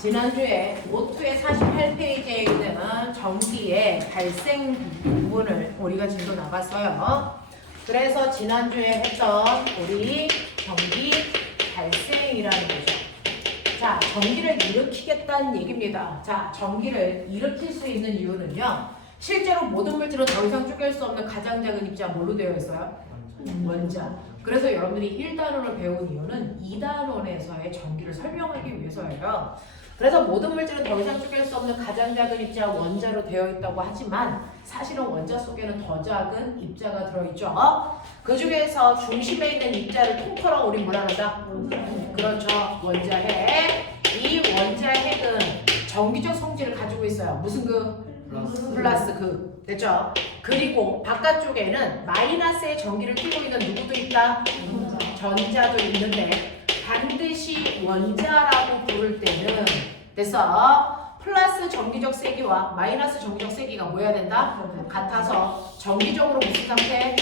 지난주에 노트의 48페이지에 있는 전기의 발생 부분을 우리가 진도 나갔어요. 그래서 지난주에 했던 우리 전기 발생이라는 거죠. 자, 전기를 일으키겠다는 얘기입니다. 자, 전기를 일으킬 수 있는 이유는요. 실제로 모든 물질은 더 이상 쪼갤 수 없는 가장 작은 입자 뭘로 되어 있어요? 원자. 그래서 여러분들이 1단원을 배운 이유는 2단원에서의 전기를 설명하기 위해서예요. 그래서 모든 물질은 더 이상 쪼갤 수 없는 가장 작은 입자 원자로 되어 있다고 하지만 사실은 원자 속에는 더 작은 입자가 들어있죠. 그 중에서 중심에 있는 입자를 통틀어 우리 뭐라 한다? 그렇죠. 원자핵. 이 원자핵은 전기적 성질을 가지고 있어요. 무슨 플러스 극. 됐죠? 그리고 바깥쪽에는 마이너스의 전기를 띠고 있는 누구도 있다? 전자도 있는데 반드시 원자라고 부를 때는 됐어? 플러스 전기적 세기와 마이너스 전기적 세기가 뭐여야 된다? 같아서 전기적으로 무슨 상태?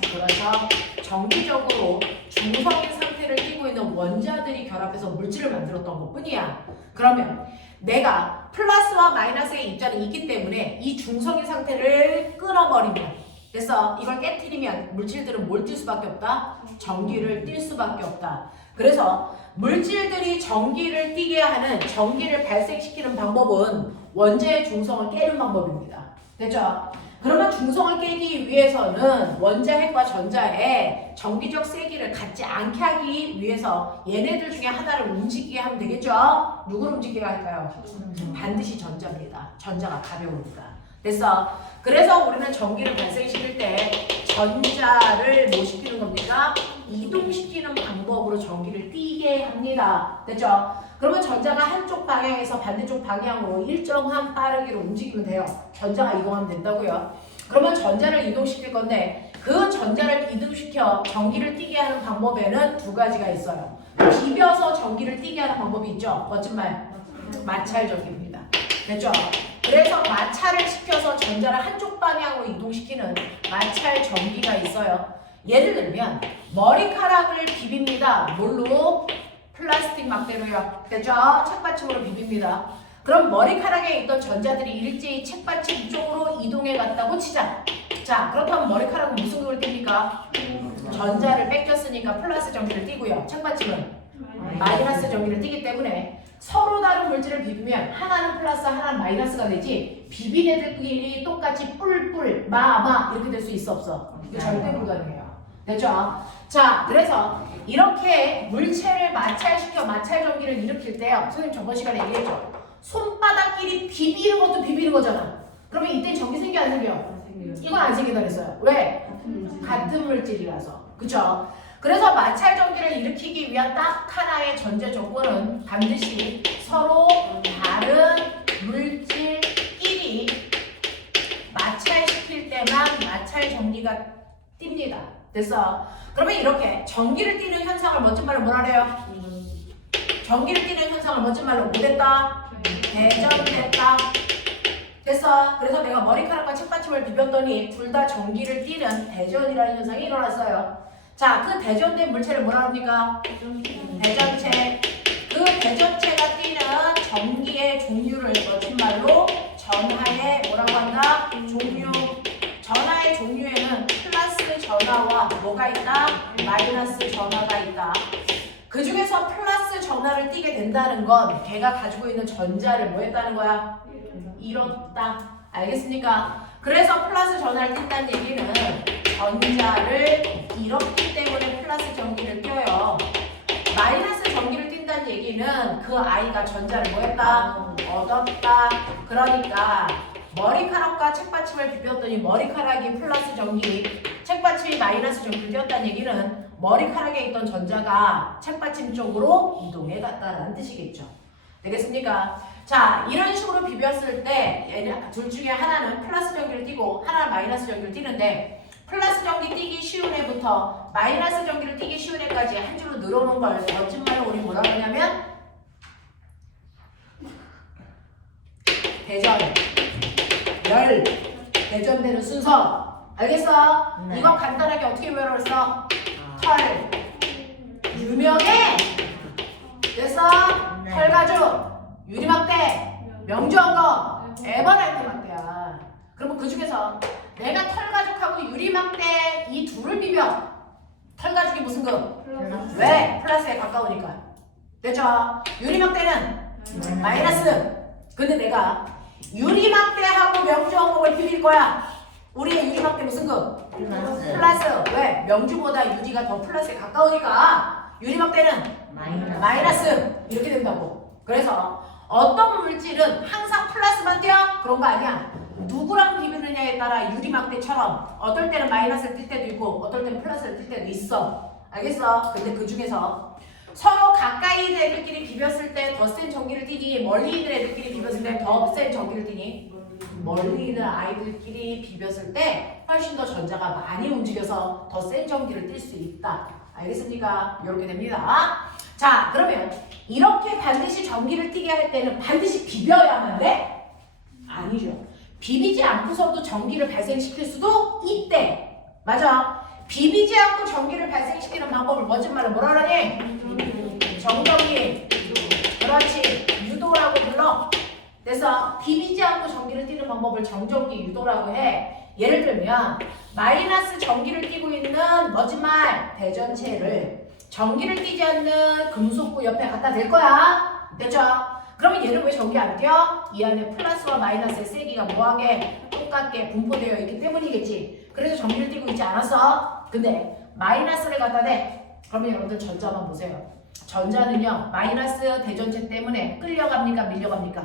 그래서 전기적으로 중성인 상태를 띠고 있는 원자들이 결합해서 물질을 만들었던 것 뿐이야. 그러면 내가 플러스와 마이너스의 입자는 있기 때문에 이 중성인 상태를 끊어버리면 그래서 이걸 깨트리면 물질들은 뭘 띌 수밖에 없다? 전기를 띌 수밖에 없다. 그래서 물질들이 전기를 띠게 하는 전기를 발생시키는 방법은 원자의 중성을 깨는 방법입니다. 됐죠? 그러면 중성을 깨기 위해서는 원자핵과 전자의 전기적 세기를 갖지 않게 하기 위해서 얘네들 중에 하나를 움직이게 하면 되겠죠? 누구를 움직이게 할까요? 반드시 전자입니다. 전자가 가벼우니까. 됐어? 그래서 우리는 전기를 발생시킬 때 전자를 뭐 시키는 겁니까? 이동시키는 방법으로 전기를 띠게 합니다. 됐죠? 그러면 전자가 한쪽 방향에서 반대쪽 방향으로 일정한 빠르기로 움직이면 돼요. 전자가 이동하면 된다고요. 그러면 전자를 이동시킬 건데 그 전자를 이동시켜 전기를 띠게 하는 방법에는 두 가지가 있어요. 비벼서 전기를 띠게 하는 방법이 있죠. 멋진 말. 마찰전기입니다. 됐죠? 그래서 마찰을 시켜서 전자를 한쪽 방향으로 이동시키는 마찰 전기가 있어요. 예를 들면 머리카락을 비빕니다. 뭘로? 플라스틱 막대로요. 됐죠? 책받침으로 비빕니다. 그럼 머리카락에 있던 전자들이 일제히 책받침 쪽으로 이동해 갔다고 치자. 자, 그렇다면 머리카락은 무슨 극을 띱니까? 전자를 뺏겼으니까 플러스 전기를 띠고요. 책받침은 마이너스 전기를 띠기 때문에 서로 다른 물질을 비비면 하나는 플러스 하나는 마이너스가 되지 비빈 애들끼리 똑같이 뿔뿔 마마 이렇게 될 수 있어 없어? 이거 절대 불가능해요. 됐죠? 자, 그래서 이렇게 물체를 마찰시켜 마찰 전기를 일으킬 때요. 선생님 저번 시간에 얘기했죠. 손바닥끼리 비비는 것도 비비는 거잖아. 그러면 이때 전기 생겨 안 생겨? 이건 안 생긴다 그랬어요. 왜? 같은 물질이라서. 그쵸? 그래서 마찰 전기를 일으키기 위한 딱 하나의 전제 조건은 반드시 서로 다른 물질끼리 마찰시킬 때만 마찰 전기가 띱니다. 됐어? 그러면 이렇게 전기를 띠는 현상을 멋진 말로 뭐라 그래요? 전기를 띠는 현상을 멋진 말로 뭐 됐다? 대전됐다. 됐어? 그래서 내가 머리카락과 책받침을 비볐더니 둘 다 전기를 띠는 대전이라는 현상이 일어났어요. 자, 그 대전된 물체를 뭐라 합니까? 대전체. 그 대전체가 띠는 전기의 종류를 멋진 말로 전하의 뭐라고 한다? 종류. 전하의 종류에는 플러스 전하와 뭐가 있다? 마이너스 전하가 있다. 그 중에서 플러스 전하를 띠게 된다는 건 걔가 가지고 있는 전자를 뭐 했다는 거야? 잃었다. 알겠습니까? 그래서 플러스 전하를 띈다는 얘기는 전자를 잃었기 때문에 플러스 전기를 띄어요. 마이너스 전기를 띈다는 얘기는 그 아이가 전자를 뭐 했다? 얻었다. 그러니까 머리카락과 책받침을 비볐더니 머리카락이 플러스 전기, 책받침이 마이너스 전기를 띄었다는 얘기는 머리카락에 있던 전자가 책받침 쪽으로 이동해 갔다라는 뜻이겠죠. 되겠습니까? 자, 이런 식으로 비볐을 때 둘 중에 하나는 플러스 전기를 띄고 하나는 마이너스 전기를 띄는데 플러스 전기 띄기 쉬운 애부터 마이너스 전기를 띄기 쉬운 애까지 한 줄로 늘어놓은 걸 멋진 말로 우리 뭐라고 하냐면 대전, 열, 대전되는 순서. 알겠어? 네. 이건 간단하게 어떻게 외웠어? 털. 유명해! 됐어? 네. 털 가죽. 유리막대, 명주항거, 에버라이트 막대야. 그러면 그 중에서 내가 털가죽하고 유리막대 이 둘을 비벼. 털가죽이 무슨 급? 왜? 플러스에 가까우니까. 됐죠? 유리막대는 마이너스. 근데 내가 유리막대하고 명주항목을 비빌 거야. 우리의 유리막대 무슨 급? 플러스. 왜? 명주보다 유리가 더 플러스에 가까우니까 유리막대는 마이너스. 이렇게 된다고. 그래서 어떤 물질은 항상 플러스만 띄어? 그런 거 아니야. 누구랑 비비느냐에 따라 유리막대처럼 어떨 때는 마이너스를 띌 때도 있고 어떨 때는 플러스를 띌 때도 있어. 알겠어? 근데 그 중에서 서로 가까이 있는 애들끼리 비볐을 때 더 센 전기를 띠니 멀리 있는 애들끼리 비볐을 때 더 센 전기를 띠니 멀리 있는 아이들끼리 비볐을 때 훨씬 더 전자가 많이 움직여서 더 센 전기를 띨 수 있다. 알겠습니까? 이렇게 됩니다. 자, 그러면 이렇게 반드시 전기를 띠게 할 때는 반드시 비벼야만 돼? 아니죠. 비비지 않고서도 전기를 발생시킬 수도 있대. 맞아. 비비지 않고 전기를 발생시키는 방법을 멋진 말로 뭐라 그러니? 정전기. 그렇지. 유도라고 불러. 그래서 비비지 않고 전기를 띠는 방법을 정전기 유도라고 해. 예를 들면 마이너스 전기를 띠고 있는 멋진 말 대전체를 전기를 띠지 않는 금속구 옆에 갖다 댈 거야. 됐죠? 그러면 얘는 왜 전기 안 띄어? 이 안에 플러스와 마이너스의 세기가 뭐하게 똑같게 분포되어 있기 때문이겠지. 그래서 전기를 띠고 있지 않았어. 근데 마이너스를 갖다 대. 그러면 여러분들 전자만 보세요. 전자는요 마이너스 대전체 때문에 끌려갑니까? 밀려갑니까?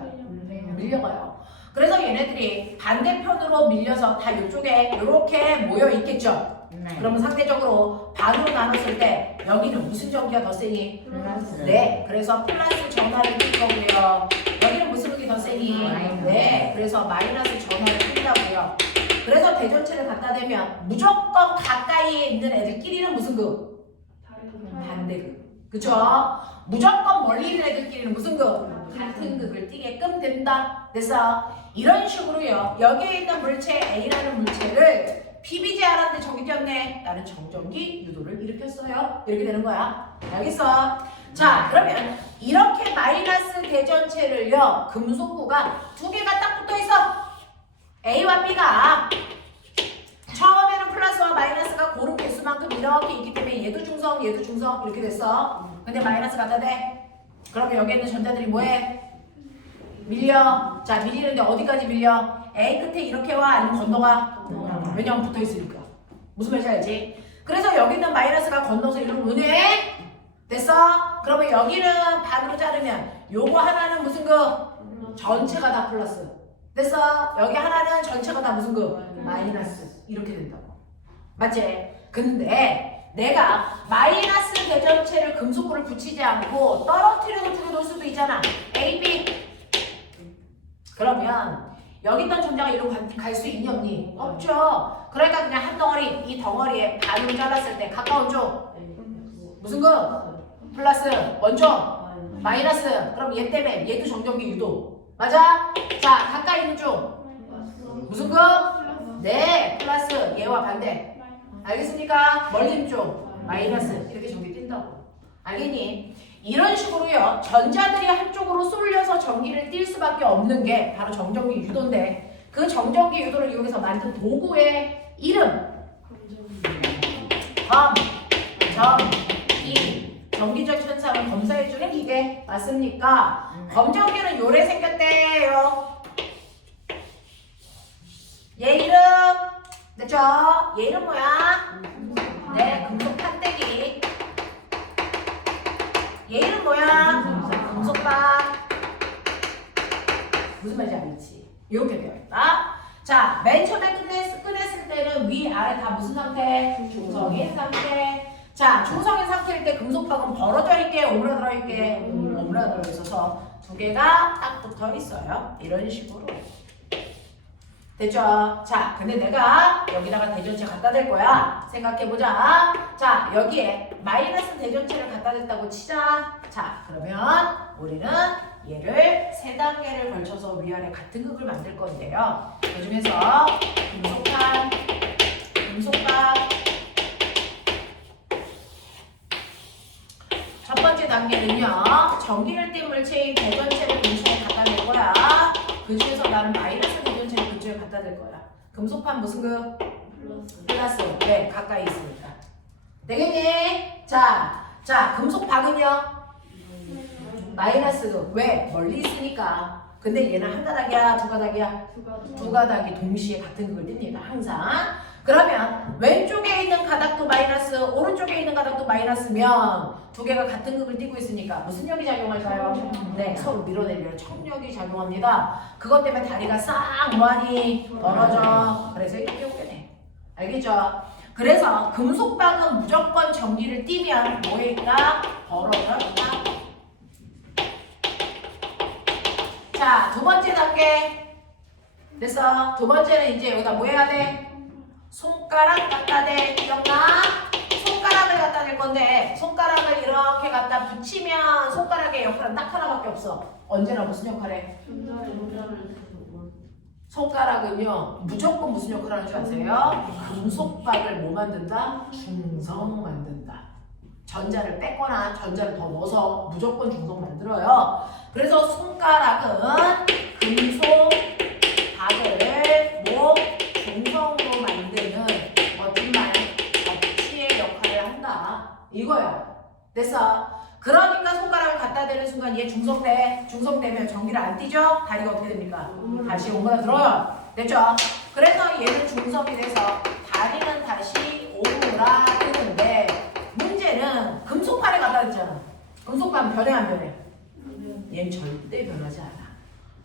밀려가요. 그래서 얘네들이 반대편으로 밀려서 다 이쪽에 이렇게 모여 있겠죠. 그러면 상대적으로 반으로 나눴을 때 여기는 무슨 전기가 더 세니? 플러스. 네, 그래서 플러스 전하를 뜰 거고요. 여기는 무슨 극이 더 세니? 마이너스. 네, 그래서 마이너스 전하를 뜬다고요. 그래서 대전체를 갖다 대면 무조건 가까이에 있는 애들끼리는 무슨 극? 반대극. 그쵸? 무조건 멀리 있는 애들끼리는 무슨 극? 같은 극을 띠게끔 된다. 그래서 이런 식으로요. 여기에 있는 물체 A라는 물체를 비비지 않았는데 전기 띄었네. 나는 정전기 유도를 일으켰어요. 이렇게 되는 거야. 알겠어? 자, 그러면 이렇게 마이너스 대전체를요. 금속구가 두 개가 딱 붙어 있어. A와 B가 처음에는 플러스와 마이너스가 고른 개수만큼 이렇게 있기 때문에 얘도 중성, 얘도 중성 이렇게 됐어. 근데 마이너스 갖다 대. 그러면 여기 있는 전자들이 뭐해? 밀려. 자, 밀리는데 어디까지 밀려? A 끝에 이렇게 와? 아니면 건너가? 왜냐면 붙어 있으니까. 무슨 말인지 알지? 그래서 여기 있는 마이너스가 건너서 이리로 오네? 됐어? 그러면 여기는 반으로 자르면 요거 하나는 무슨 그? 전체가 다 플러스. 됐어? 여기 하나는 전체가 다 무슨 그? 마이너스. 이렇게 된다고. 맞지? 근데 내가 마이너스 대전체를 금속구를 붙이지 않고 떨어뜨려서 줄여놓을 수도 있잖아. A, B. 그러면 여기 있던 전자가 이리로 갈 수 있니 없니? 없죠. 그러니까 그냥 한 덩어리, 이 덩어리에 반으로 잘랐을 때 가까운 쪽 무슨 거? 플러스, 원쪽 마이너스. 그럼 얘 때문에 얘도 정전기 유도. 맞아? 자, 가까이 있는 쪽 무슨 거? 네, 플러스. 얘와 반대. 알겠습니까? 멀리 있는 쪽 마이너스. 이렇게 전기 뛴다고. 알겠니? 이런 식으로요. 전자들이 한쪽으로 쏠려서 전기를 띌 수밖에 없는 게 바로 정전기 유도인데 그 정전기 유도를 이용해서 만든 도구의 이름 검, 전, 기. 전기적 현상을 검사해주는 기계 맞습니까? 검전기는 요래 생겼대요. 얘 이름 됐죠? 얘 이름 뭐야? 네, 금속 판때기. 얘 이름 뭐야? 금속박. 무슨 말인지 알겠지? 이렇게 되어 있다. 자, 맨 처음에 꺼냈을 때는 위, 아래 다 무슨 상태? 중성인 상태. 자, 중성인 상태일 때 금속박은 벌어져 있게, 오므라들어 있게, 오므라들어 있어서 두 개가 딱 붙어 있어요. 이런 식으로. 됐죠? 자, 근데 내가 여기다가 대전체 갖다 댈 거야. 생각해보자. 자, 여기에 마이너스 대전체를 갖다 댔다고 치자. 자, 그러면 우리는 얘를 세 단계를 걸쳐서 위아래 같은 극을 만들 건데요. 그 중에서 금속판, 금속박. 첫 번째 단계는요. 전기를 띤 물체인 대전체를 분출할 그러면 마이너스 대전체를 그쪽에 갖다 댈 거야. 금속판 무슨 그? 플러스. 네, 가까이 있으니까. 되겠니? 자, 금속박은요? 마이너스. 왜? 멀리 있으니까. 근데 얘는 한 가닥이야, 두 가닥이야? 두 가닥이 동시에 같은 극을 띱니다. 항상. 그러면 왼쪽에 있는 가닥도 마이너스, 오른쪽에 있는 가닥도 마이너스면 두 개가 같은 극을 띠고 있으니까 무슨 역이 작용할까요? 네, 서로 밀어내려는 청력이 작용합니다. 그것 때문에 다리가 싹 뭐하니? 벌어져. 그래서 이렇게 오게 돼. 알겠죠? 그래서 금속박은 무조건 전기를 띠면 뭐에 있다? 벌어졌다. 자, 두 번째 단계. 됐어. 두 번째는 이제 여기다 뭐 해야 돼? 손가락 갖다 대. 기억나? 손가락을 갖다 댈 건데 손가락을 이렇게 갖다 붙이면 손가락의 역할은 딱 하나밖에 없어. 언제나 무슨 역할 해? 손가락은요 무조건 무슨 역할을 하는 줄 아세요? 금속박을 뭐 만든다? 중성 만든다. 전자를 뺐거나 전자를 더 넣어서 무조건 중성 만들어요. 그래서 손가락은 금속박을 뭐 중성으로 만드는 멋진 말 접치의 역할을 한다. 이거야. 됐어? 그러니까 손가락을 갖다 대는 순간 얘 중성돼. 중성되면 전기를 안 띄죠? 다리가 어떻게 됩니까? 다시 오므라들어요. 됐죠? 그래서 얘는 중성이 돼서 다리는 다시 오므라드는데 문제는 금속판에 갖다 댔잖아. 금속판 변해 안 변해? 얘는 절대 변하지 않아.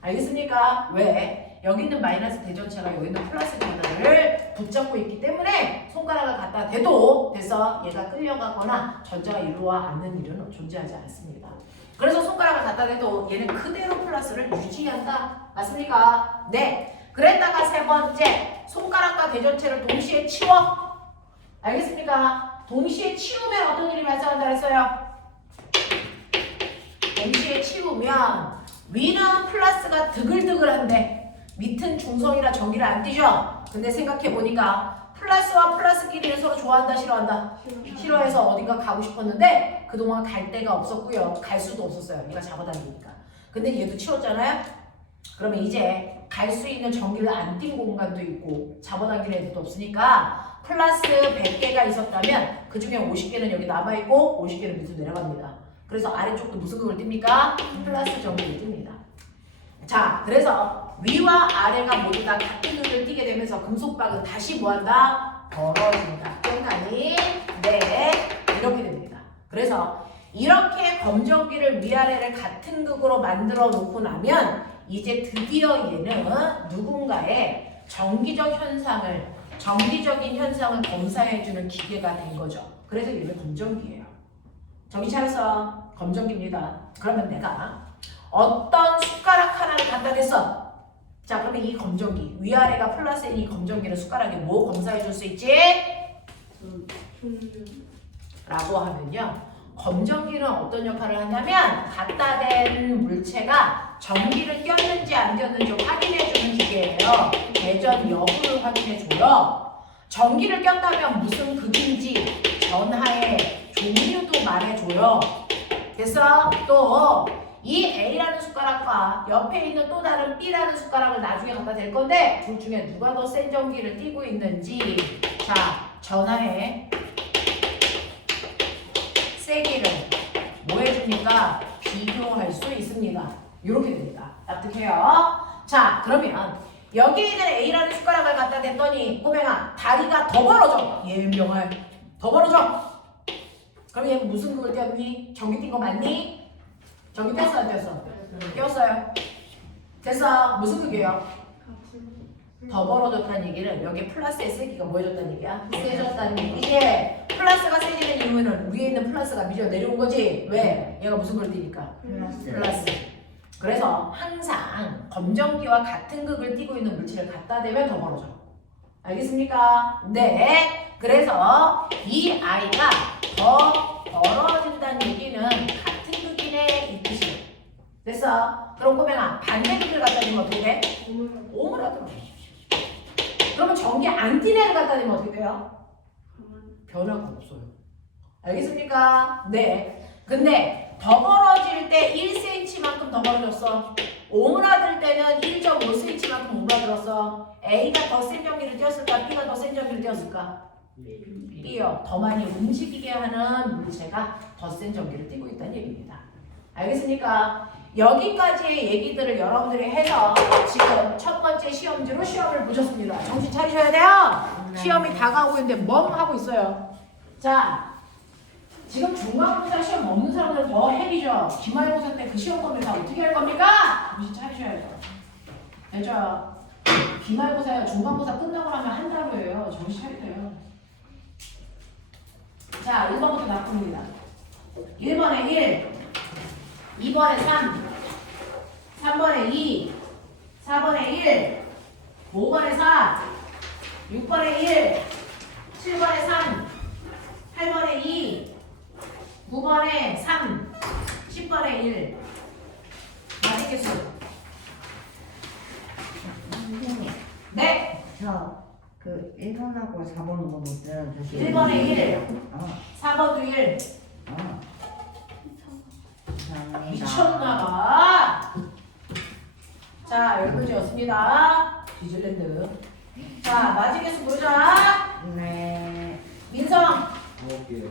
알겠습니까? 왜? 여기 있는 마이너스 대전체가 여기 있는 플러스 전하를 붙잡고 있기 때문에 손가락을 갖다 대도 돼서 얘가 끌려가거나 전자가 이루어 앉는 일은 존재하지 않습니다. 그래서 손가락을 갖다 대도 얘는 그대로 플러스를 유지한다. 맞습니까? 네. 그랬다가 세 번째, 손가락과 대전체를 동시에 치워. 알겠습니까? 동시에 치우면 어떤 일이 발생한다 그랬어요? 동시에 치우면 위는 플러스가 드글드글한데 밑은 중성이라 전기를 안 띄죠? 근데 생각해보니까 플러스와 플러스끼리는 서로 좋아한다 싫어한다? 싫어해서 어딘가 가고 싶었는데 그동안 갈 데가 없었고요. 갈 수도 없었어요. 얘가 잡아당기니까. 근데 얘도 치웠잖아요? 그러면 이제 갈 수 있는 전기를 안 띈 공간도 있고 잡아당기는 애들도 없으니까 플러스 100개가 있었다면 그 중에 50개는 여기 남아있고 50개는 밑으로 내려갑니다. 그래서 아래쪽도 무슨 극을 띱니까? 플러스 전기를 띱니다. 자, 그래서 위와 아래가 모두 다 같은 극을 띠게 되면서 금속박은 다시 뭐한다? 벌어진다. 기억나니? 네, 이렇게 됩니다. 그래서 이렇게 검정기를 위아래를 같은 극으로 만들어 놓고 나면 이제 드디어 얘는 누군가의 정기적인 현상을 검사해주는 기계가 된 거죠. 그래서 이름이 검정기예요. 정신 차려서 검정기입니다. 그러면 내가 어떤 숟가락 하나를 갖다 댔어. 자, 그러면 이 검정기 위아래가 플러스인 이 검정기는 숟가락이 뭐 검사해 줄 수 있지? 라고 하면요, 검정기는 어떤 역할을 하냐면 갖다 댄 물체가 전기를 꼈는지 안 꼈는지 확인해 주는 기계예요. 대전 여부를 확인해 줘요. 전기를 꼈다면 무슨 극인지 전하의 종류도 말해줘요. 됐어? 또 이 A라는 숟가락과 옆에 있는 또 다른 B라는 숟가락을 나중에 갖다 댈 건데 둘 중에 누가 더 센 전기를 띠고 있는지, 자, 전하의 세기를 뭐 해줍니까? 비교할 수 있습니다. 이렇게 됩니다. 납득해요? 자, 그러면 여기 있는 A라는 숟가락을 갖다 댔더니 꼬맹아 다리가 더 벌어져. 예명할 더 벌어져. 그럼 얘 무슨 그걸 띄었니? 전기 띈 거 맞니? 전기 띄었어 안 띄었어? 띄었어요. 됐어. 무슨 극이에요? 더 벌어졌다는 얘기는 여기 플러스의 세기가 뭐 해줬다는 얘기야? 세졌다는 얘기지. 플러스가 세지는 이유는 위에 있는 플러스가 밀려 내려온 거지. 왜? 얘가 무슨 걸 띄니까? 플러스. 그래서 항상 검정기와 같은 극을 띄고 있는 물체를 갖다 대면 더 벌어져. 알겠습니까? 네. 그래서 이 아이가 더 벌어진다는 얘기는 같은 극이네 이 뜻이에요. 됐어? 그럼 꼬맹아 반대 극을 갖다 대면 어떻게 돼? 오므라들어. 그러면 전기 안 띄는 애를 갖다 대면 어떻게 돼요? 변화가 없어요. 알겠습니까? 네. 근데 더 벌어질 때 1cm만큼 더 벌어졌어. 오므라들 때는 1.5 스위치만큼 오므라들었어. A가 더 센 전기를 띄웠을까? B가 더 센 전기를 띄웠을까? B요. 더 많이 움직이게 하는 물체가 더 센 전기를 띄고 있다는 얘기입니다. 알겠습니까? 여기까지의 얘기들을 여러분들이 해서 지금 첫 번째 시험지로 시험을 보셨습니다. 정신 차리셔야 돼요. 시험이 다가오고 있는데 멍 하고 있어요. 자, 지금 중간고사 시험 없는 사람들은 더 핵이죠. 기말고사 때 그 시험 보면 다 어떻게 할 겁니까? 정신 차리셔야죠. 알죠? 기말고사요. 중간고사 끝나고 나면 한 달 후에요. 정신 차리세요. 자, 1번부터 나쁩니다. 1번에 1, 2번에 3, 3번에 2, 4번에 1, 5번에 4, 6번에 1, 7번에 3, 8번에 2, 9번에 3, 10번에 1. 맞은 개수. 선생님, 네. 저 그 1번하고 4번 뭐 못 들어주세요. 1번에 1, 어, 4번도 1. 어. 감사합니다. 미쳤나봐. 자, 여기까지였습니다. 디즐랜드. 자, 맞은 개수 보자. 네. 민성. 9개.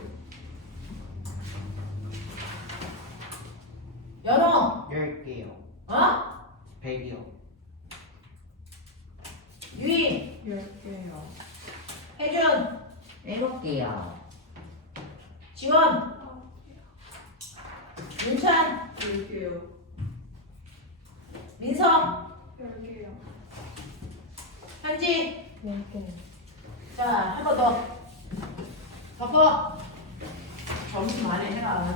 연호. 10개요. 어? 100이요. 유인. 10개요. 혜준. 7개요. 지원. 윤찬. 10개요. 민성. 10개요. 현지. 10개. 자, 한 번 더. 덮어. 점심 만에 해라.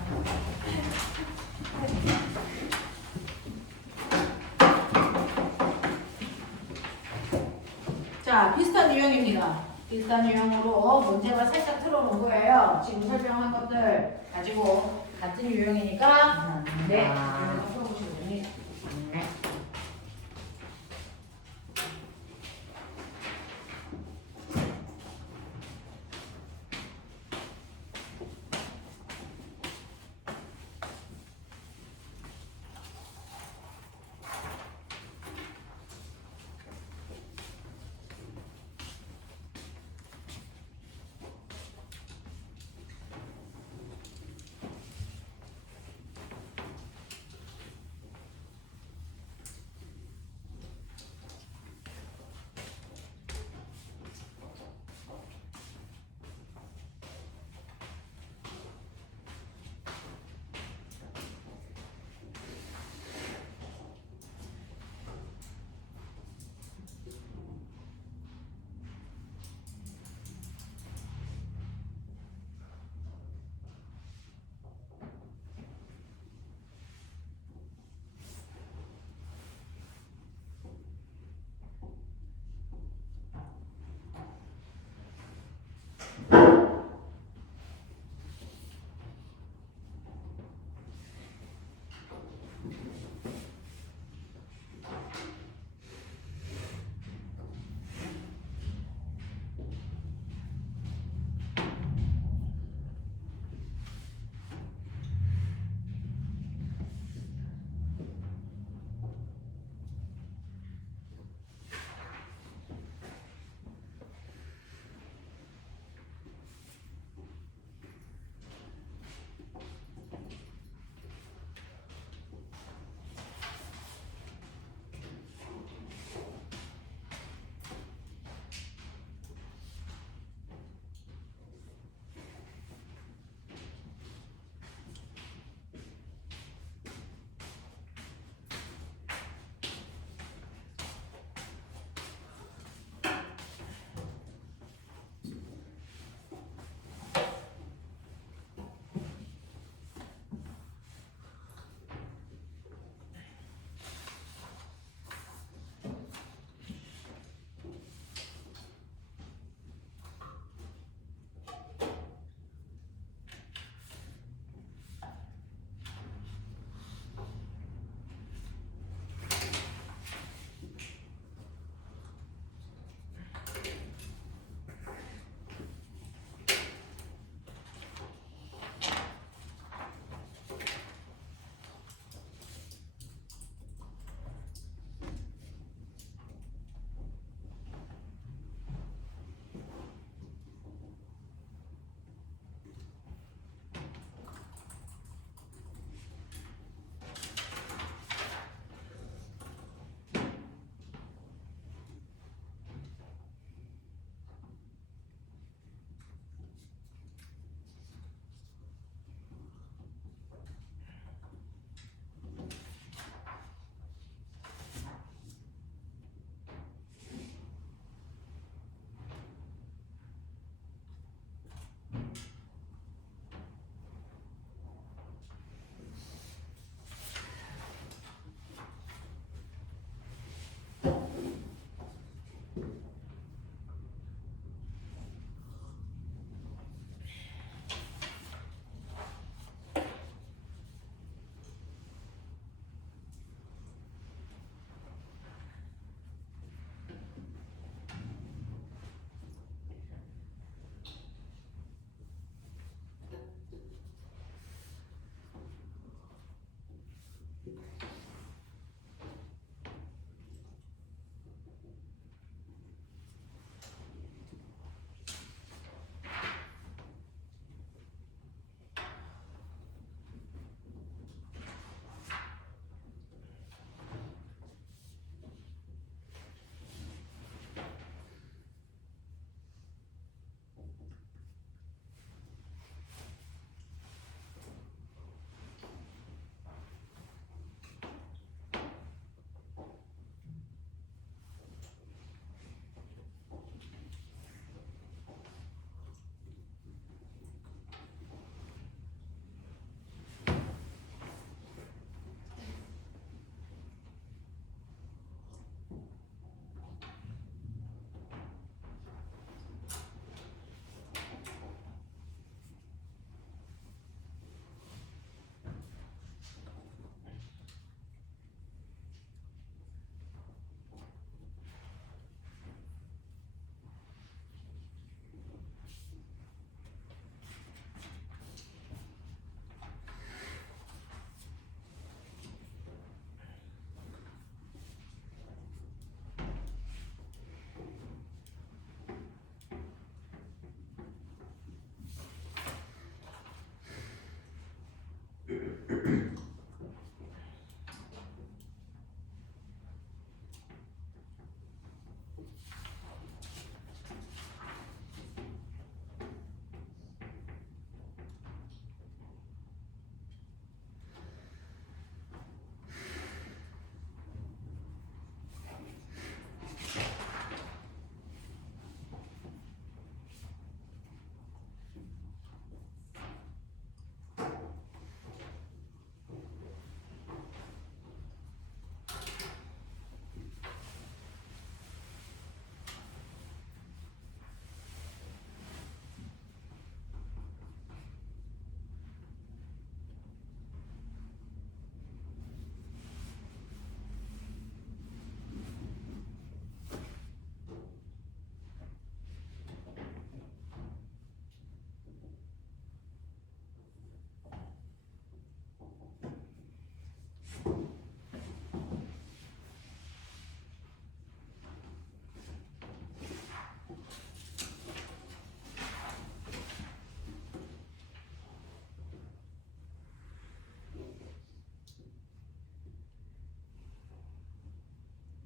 자, 비슷한 유형입니다. 비슷한 유형으로 문제만 살짝 틀어놓은 거예요. 지금 설명한 것들 가지고 같은 유형이니까 네, 감사합니다. 풀어보시면 됩니다. 네.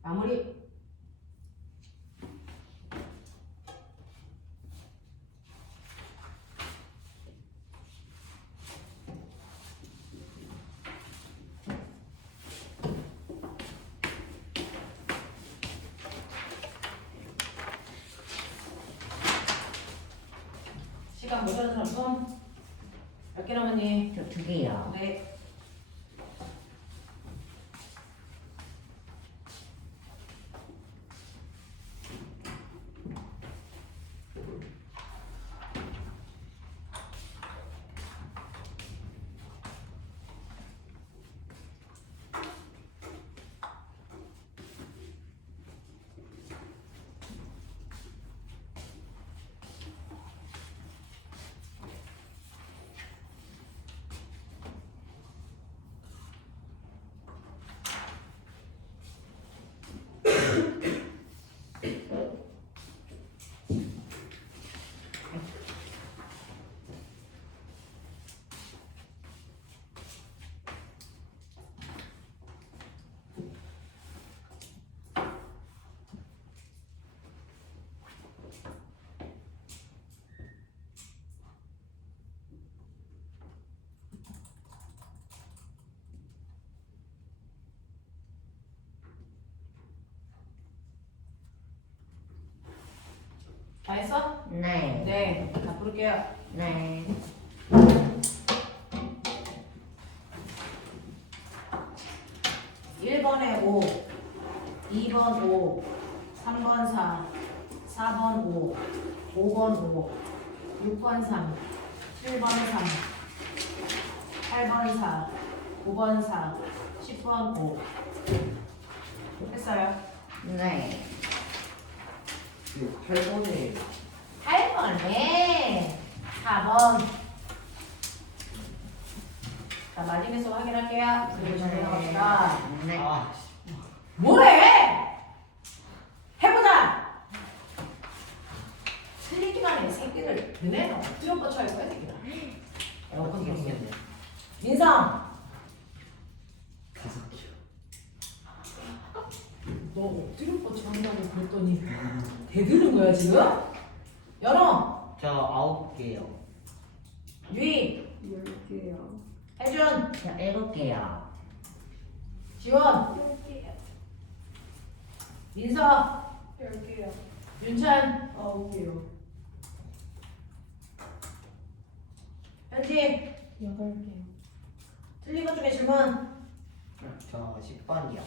마무리. 시간 모자란 사람 손. 몇 개 남았니? 저 2개요. 네. 다 했어? 네. 네. 다 부를게요. 네. 1번에 5, 2번 5, 3번 4, 4번 5, 5번 5, 6번 3, 7번 3, 8번 4, 9번 4, 10번 5. 했어요? 네. 8번에 8번에 4번. 자, 마지막에서 확인할게요. 그리고 진행합시다. 네. 아 뭐래? 해보자. 틀리기만 해. 새끼들. 너네는 엎드려 뻗쳐 할 거야, 새끼들. 에어컨 켰어. 생겼네. 민성, 5개. 너 엎드려 뻗쳐 한다고 그랬더니 대들은 거야 지금? 연호, 저 9개요. 유희, 10개요. 혜준, 저 7개요. 지원, 10개요. 민서, 10개요. 윤찬, 9개요. 현지. 8개요. 틀린 것 중에 질문. 저 10번이요.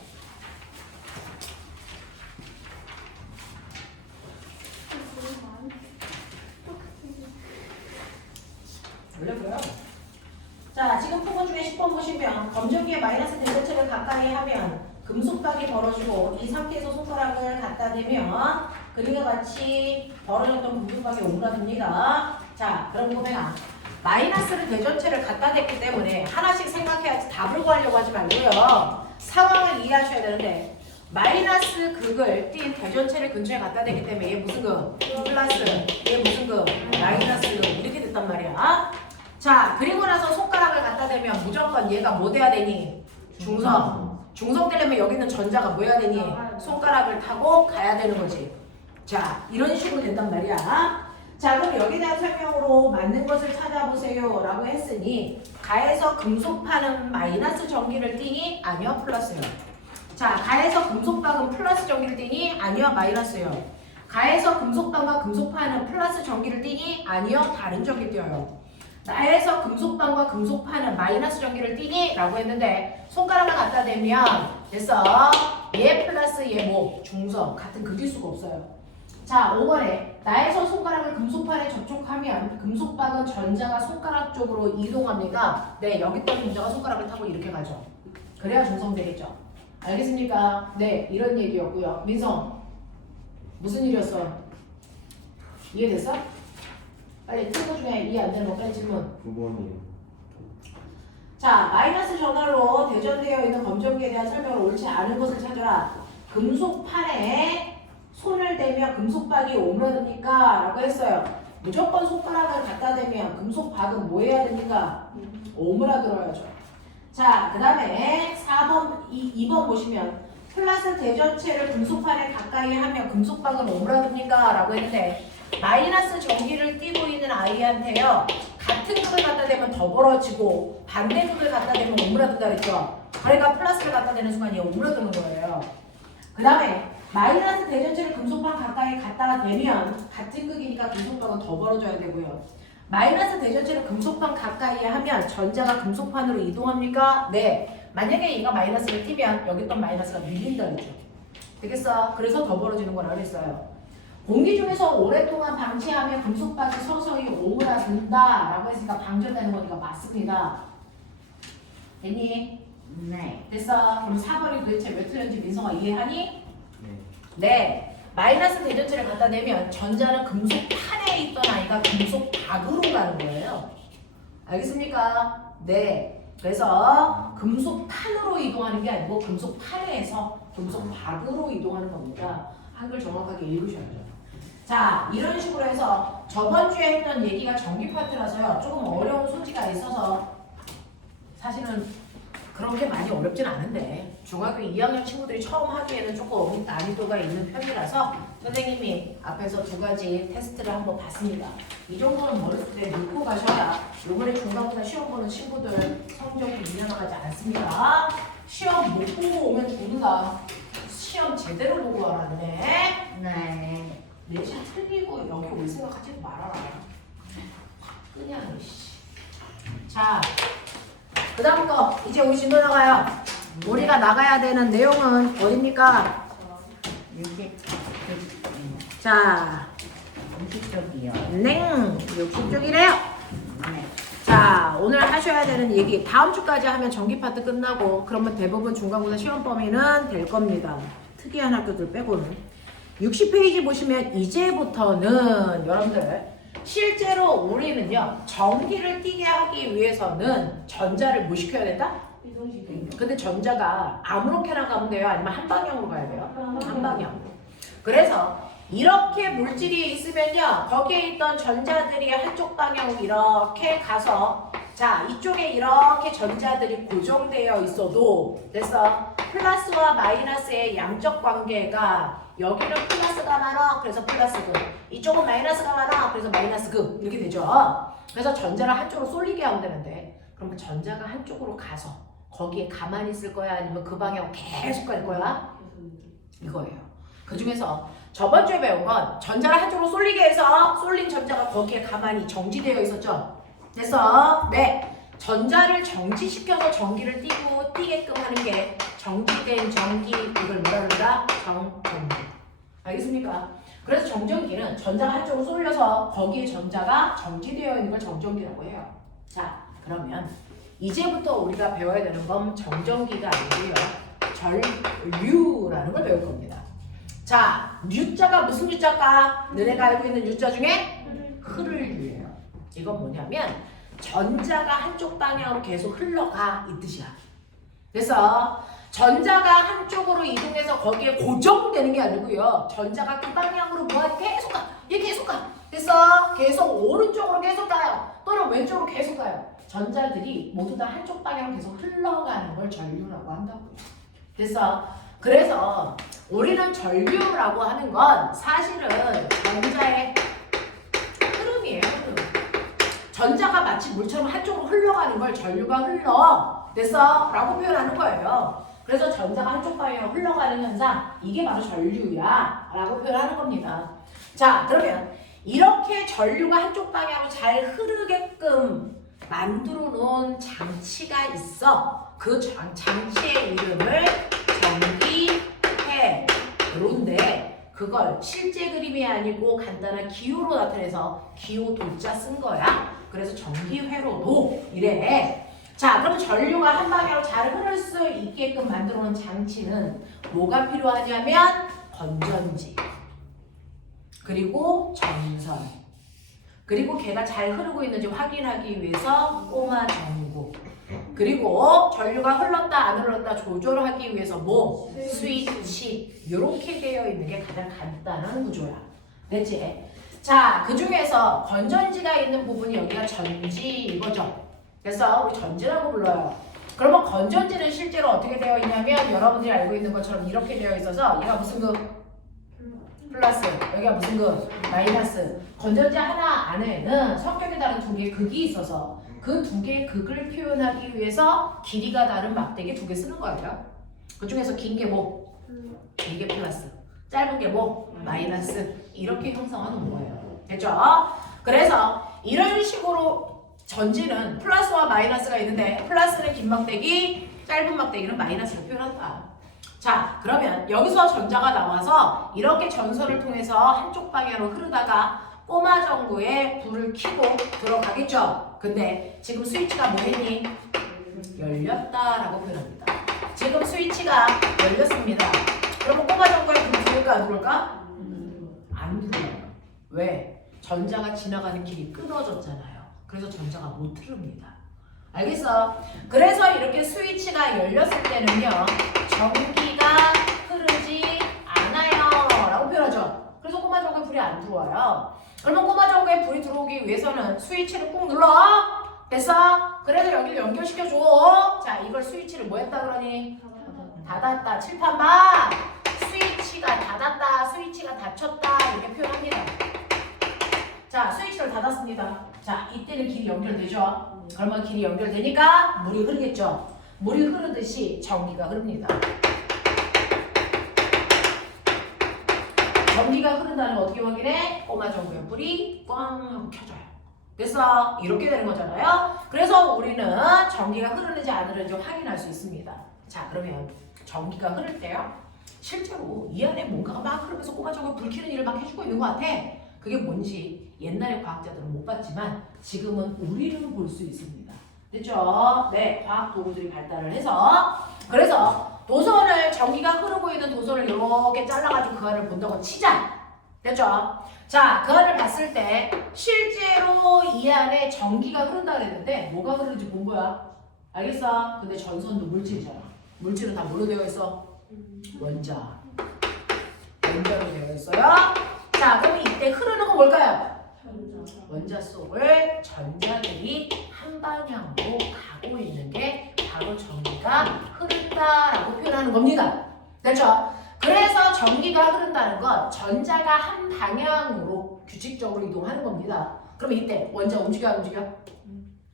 원래 그래요. 자, 지금 푼 것 중에 10번 보시면 검정기에 마이너스 대전체를 가까이 하면 금속박이 벌어지고 이 상태에서 손가락을 갖다 대면 그림과 같이 벌어졌던 금속박이 오므라듭니다. 자, 그럼 보면 마이너스를 대전체를 갖다 댔기 때문에 하나씩 생각해야지 답을 구하려고 하지 말고요. 상황을 이해하셔야 되는데 마이너스 극을 띈 대전체를 근처에 갖다 대기 때문에 얘 무슨 극? 플러스. 얘 무슨 극? 마이너스 극. 이렇게 됐단 말이야. 자, 그리고 나서 손가락을 갖다 대면 무조건 얘가 뭐 돼야 되니? 중성. 중성 되려면 여기 있는 전자가 뭐 해야 되니? 손가락을 타고 가야 되는 거지. 자, 이런 식으로 된단 말이야. 자, 그럼 여기에 대한 설명으로 맞는 것을 찾아보세요 라고 했으니 가에서 금속파는 마이너스 전기를 띠니? 아니요, 플러스요. 자, 가에서 금속박은 플러스 전기를 띠니? 아니요, 마이너스요. 가에서 금속방과 금속파는 플러스 전기를 띠니? 아니요, 다른 전기 띄어요. 나에서 금속방과 금속파는 마이너스 전기를 띠니? 라고 했는데 손가락을 갖다 대면 됐어. 얘 플러스 얘 뭐? 중성. 같은 극일 수가 없어요. 자, 5번에 나에서 손가락을 금속판에 접촉하면 금속방은 전자가 손가락 쪽으로 이동합니다. 네, 여기 있던 전자가 손가락을 타고 이렇게 가죠. 그래야 중성 되겠죠. 알겠습니까? 네, 이런 얘기였고요. 민성, 무슨 일이었어? 이해됐어? 빨리 틀거 중에 이해 안 되는 거 빨리 질문. 9번이요. 자, 마이너스 전화로 대전되어 있는 검정기에 대한 설명을 옳지 않은 것을 찾으라. 금속판에 손을 대면 금속박이 오므라듭니까? 라고 했어요. 무조건 손가락을 갖다 대면 금속박은 뭐 해야 됩니까? 오므라들어야죠. 자, 그 다음에 4번, 2번 보시면 플러스 대전체를 금속판에 가까이 하면 금속방은 오므라듭니까? 라고 했는데 마이너스 전기를 띠고 있는 아이한테요. 같은 극을 갖다 대면 더 벌어지고 반대 극을 갖다 대면 오므라든다 그랬죠. 그러니까 플러스를 갖다 대는 순간 얘 오므라드는 거예요. 그 다음에 마이너스 대전체를 금속판 가까이 갖다가 대면 같은 극이니까 금속방은 더 벌어져야 되고요. 마이너스 대전체를 금속판 가까이 하면 전자가 금속판으로 이동합니까? 네. 만약에 얘가 마이너스를 띄면 여기 또 마이너스가 밀린다 그랬죠. 되겠어? 그래서 더 벌어지는 거라 그랬어요. 공기 중에서 오랫동안 방치하면 금속방이 서서히 오므라든다 라고 했으니까 방전되는 거니까 맞습니다. 됐니? 네. 됐어? 그럼 4번이 도대체 왜 틀렸는지 민성아 이해하니? 네. 네. 마이너스 대전체를 갖다 대면 전자는 금속판에 있던 아이가 금속박으로 가는 거예요. 알겠습니까? 네. 그래서 금속판으로 이동하는 게 아니고 금속판에서 금속박으로 이동하는 겁니다. 한글 정확하게 읽으셔야죠. 자, 이런 식으로 해서 저번 주에 했던 얘기가 전기 파트라서요. 조금 어려운 소지가 있어서 사실은 그런 게 많이 어렵진 않은데 중학교 2학년 친구들이 처음 하기에는 조금 난이도가 있는 편이라서 선생님이 앞에서 2가지 테스트를 한번 봤습니다. 이 정도는 머릿속에 넣고 가셔야 요번에 중간고사 시험 보는 친구들 성적이 밀려나가지 않습니다. 시험 못 보고 오면 죽는다. 시험 제대로 보고 와라네. 네. 내신 틀리고 여기 올 생각하지 말아라. 그냥 씨. 자, 그 다음 거 이제 우리 진도 나가요. 우리가 나가야 되는 내용은 어딥니까? 자, 60쪽이요. 네, 60쪽이래요. 네. 자, 오늘 하셔야 되는 얘기 다음 주까지 하면 전기 파트 끝나고 그러면 대부분 중간고사 시험 범위는 될 겁니다. 특이한 학교들 빼고는. 60페이지 보시면 이제부터는 여러분들 실제로 우리는요 전기를 띠게 하기 위해서는 전자를 뭐 시켜야 된다? 근데 전자가 아무렇게나 가면 돼요? 아니면 한 방향으로 가야 돼요? 한 방향. 그래서 이렇게 물질이 있으면요 거기에 있던 전자들이 한쪽 방향으로 이렇게 가서 자 이쪽에 이렇게 전자들이 고정되어 있어도 됐어? 플러스와 마이너스의 양적 관계가 여기는 플러스가 많아 그래서 플러스급 이쪽은 마이너스가 많아 그래서 마이너스급 이렇게 되죠. 그래서 전자를 한쪽으로 쏠리게 하면 되는데 그러면 전자가 한쪽으로 가서 거기에 가만히 있을 거야 아니면 그 방향으로 계속 갈 거야? 이거예요. 그 중에서 저번 주에 배운 건 전자를 한쪽으로 쏠리게 해서 쏠린 전자가 거기에 가만히 정지되어 있었죠. 됐어? 네. 전자를 정지시켜서 전기를 띠게끔 하는 게 정지된 전기 이걸 뭐라 그러다? 정전기. 알겠습니까? 그래서 정전기는 전자가 한쪽으로 쏠려서 거기에 전자가 정지되어 있는 걸 정전기라고 해요. 자, 그러면 이제부터 우리가 배워야 되는 건 정전기가 아니고요. 전류라는 걸 배울 겁니다. 자, 유자가 무슨 유자일까? 너네가 알고 있는 유자 중에 흐를 유예요. 이건 뭐냐면 전자가 한쪽 방향으로 계속 흘러가 이 뜻이야. 그래서 전자가 한쪽으로 이동해서 거기에 고정되는 게 아니고요. 전자가 그 방향으로 뭐하니 계속 가. 얘 계속 가. 됐어? 계속 오른쪽으로 계속 가요. 또는 왼쪽으로 계속 가요. 전자들이 모두 다 한쪽 방향으로 계속 흘러가는 걸 전류라고 한다고요. 됐어? 그래서 우리는 전류라고 하는 건 사실은 전자의 흐름이에요. 흐름. 전자가 마치 물처럼 한쪽으로 흘러가는 걸 전류가 흘러. 됐어? 라고 표현하는 거예요. 그래서 전자가 한쪽 방향으로 흘러가는 현상, 이게 바로 전류야. 라고 표현하는 겁니다. 자, 그러면 이렇게 전류가 한쪽 방향으로 잘 흐르게끔 만들어 놓은 장치가 있어. 그 장치의 이름을 전기회. 그런데 그걸 실제 그림이 아니고 간단한 기호로 나타내서 기호 도자 쓴 거야. 그래서 전기회로도 이래. 자, 그럼 전류가 한 방향으로 잘 흐를 수 있게끔 만들어 놓은 장치는 뭐가 필요하냐면 건전지, 그리고 전선, 그리고 걔가 잘 흐르고 있는지 확인하기 위해서 꼬마 전구, 그리고 전류가 흘렀다 안 흘렀다 조절하기 위해서 뭐? 스위치. 이렇게 되어 있는 게 가장 간단한 구조야. 됐지? 자, 그 중에서 건전지가 있는 부분이 여기가 전지 이거죠. 그래서 우리 전지라고 불러요. 그러면 건전지는 실제로 어떻게 되어 있냐면 여러분들이 알고 있는 것처럼 이렇게 되어 있어서 얘가 무슨 극? 플러스, 여기가 무슨 극? 마이너스. 건전지 하나 안에는 성격이 다른 두 개의 극이 있어서 그 두 개의 극을 표현하기 위해서 길이가 다른 막대기 두 개 쓰는 거예요. 그 중에서 긴 게 뭐? 이게 플러스. 짧은 게 뭐? 마이너스. 이렇게 형성하는 거예요. 됐죠? 그래서 이런 식으로 전지는 플러스와 마이너스가 있는데 플러스는 긴 막대기, 짧은 막대기는 마이너스를 표현한다. 자, 그러면 여기서 전자가 나와서 이렇게 전선을 통해서 한쪽 방향으로 흐르다가 꼬마 전구에 불을 켜고 들어가겠죠? 근데 지금 스위치가 뭐 했니? 열렸다라고 표현합니다. 지금 스위치가 열렸습니다. 그러면 꼬마 전구에 불이 들어올까 안 들어올까? 안 들어요. 왜? 전자가 지나가는 길이 끊어졌잖아요. 그래서 전자가 못 흐릅니다. 알겠어? 그래서 이렇게 스위치가 열렸을 때는요, 전기가 흐르지 않아요 라고 표현하죠. 그래서 꼬마 전구에 불이 안 들어와요. 그러면 꼬마 전구에 불이 들어오기 위해서는 스위치를 꾹 눌러. 됐어? 그래서 여기를 연결시켜줘. 자, 이걸 스위치를 뭐 했다 그러니? 닫았다. 칠판 봐. 스위치가 닫았다. 스위치가 닫혔다. 이렇게 표현합니다. 자, 스위치를 닫았습니다. 자, 이때는 길이 연결되죠. 그러면 길이 연결되니까 물이 흐르겠죠. 물이 흐르듯이 전기가 흐릅니다. 전기가 흐른다는 거 어떻게 확인해? 꼬마 전구의 불이 꽝 하고 켜져요. 그래서 이렇게 되는 거잖아요. 그래서 우리는 전기가 흐르는지 안 흐르는지 확인할 수 있습니다. 자, 그러면 전기가 흐를 때요, 실제로 이 안에 뭔가가 막 흐르면서 꼬마 전구에 불 켜는 일을 막 해주고 있는 것 같아. 그게 뭔지 옛날에 과학자들은 못 봤지만 지금은 우리는 볼 수 있습니다. 됐죠? 네, 과학 도구들이 발달을 해서, 그래서 도선을, 전기가 흐르고 있는 도선을 이렇게 잘라가지고 그 안을 본다고 치자. 됐죠? 자, 그 안을 봤을 때 실제로 이 안에 전기가 흐른다 그랬는데 뭐가 흐르는지 본 거야. 알겠어? 근데 전선도 물질이잖아. 물질은 다 뭐로 되어 있어? 원자. 원자로 되어 있어요. 자, 그럼 이때 흐르는 거 뭘까요? 원자 속을 전자들이 한 방향으로 가고 있는 게 바로 전기가 흐른다라고 표현하는 겁니다. 됐죠? 그래서 전기가 흐른다는 건 전자가 한 방향으로 규칙적으로 이동하는 겁니다. 그러면 이때 원자 움직여 안 움직여?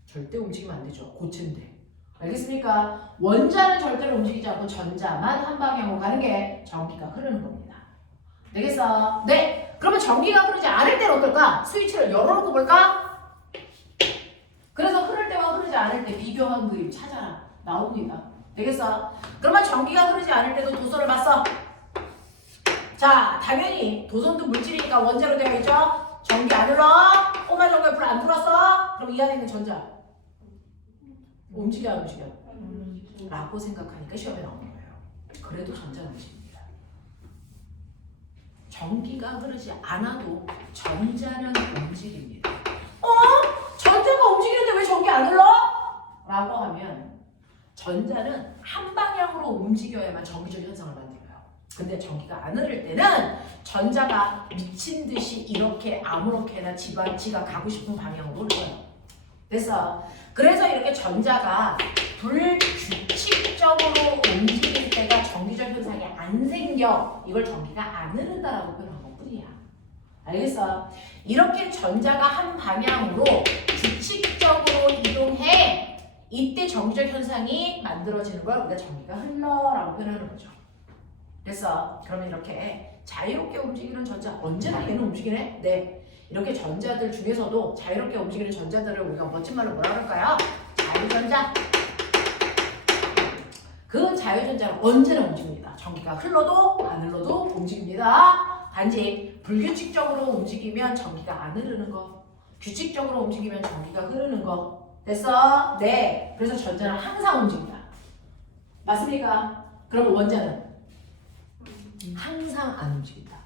절대 움직이면 안 되죠. 고체인데. 알겠습니까? 원자는 절대로 움직이지 않고 전자만 한 방향으로 가는 게 전기가 흐르는 겁니다. 되겠어? 네. 그러면 전기가 흐르지 않을 때는 어떨까? 스위치를 열어놓고 볼까? 그래서 흐를 때와 흐르지 않을 때 비교한 그림 찾아라. 나옵니다. 되겠어? 그러면 전기가 흐르지 않을 때도 도선을 봤어. 자, 당연히 도선도 물질이니까 원자로 되어 있죠? 전기 안 흘러? 꼬마 전구에 불 안 들어왔어? 그럼 이 안에 있는 전자 움직여 안 움직여? 라고 생각하니까 시험에 나오는 거예요. 그래도 전자는 움직입니다. 전기가 흐르지 않아도 전자는 움직입니다. 전자가 움직이는데 왜 전기 안 흘러? 라고 하면 전자는 한 방향으로 움직여야만 전기적 현상을 만들어요. 근데 전기가 안 흐를 때는 전자가 미친 듯이 이렇게 아무렇게나 지가 가고 싶은 방향으로 흘러요. 됐어? 그래서 이렇게 전자가 불규칙적으로 움직일 때가 전기적 현상이 안 생겨. 이걸 전기가 안 흐른다라고 표현한 것뿐이야. 알겠어? 이렇게 전자가 한 방향으로 규칙적으로 이동해. 이때 전기적 현상이 만들어지는 걸 우리가 전기가 흘러라고 표현하는 거죠. 됐어? 그러면 이렇게 자유롭게 움직이는 전자, 언제나 얘는 움직이네? 네. 이렇게 전자들 중에서도 자유롭게 움직이는 전자들을 우리가 멋진 말로 뭐라 그럴까요? 자유전자. 그 자유전자는 언제나 움직입니다. 전기가 흘러도 안 흘러도 움직입니다. 단지 불규칙적으로 움직이면 전기가 안 흐르는 거, 규칙적으로 움직이면 전기가 흐르는 거. 됐어? 네. 그래서 전자는 항상 움직인다. 맞습니까? 그러면 원자는 항상 안 움직인다.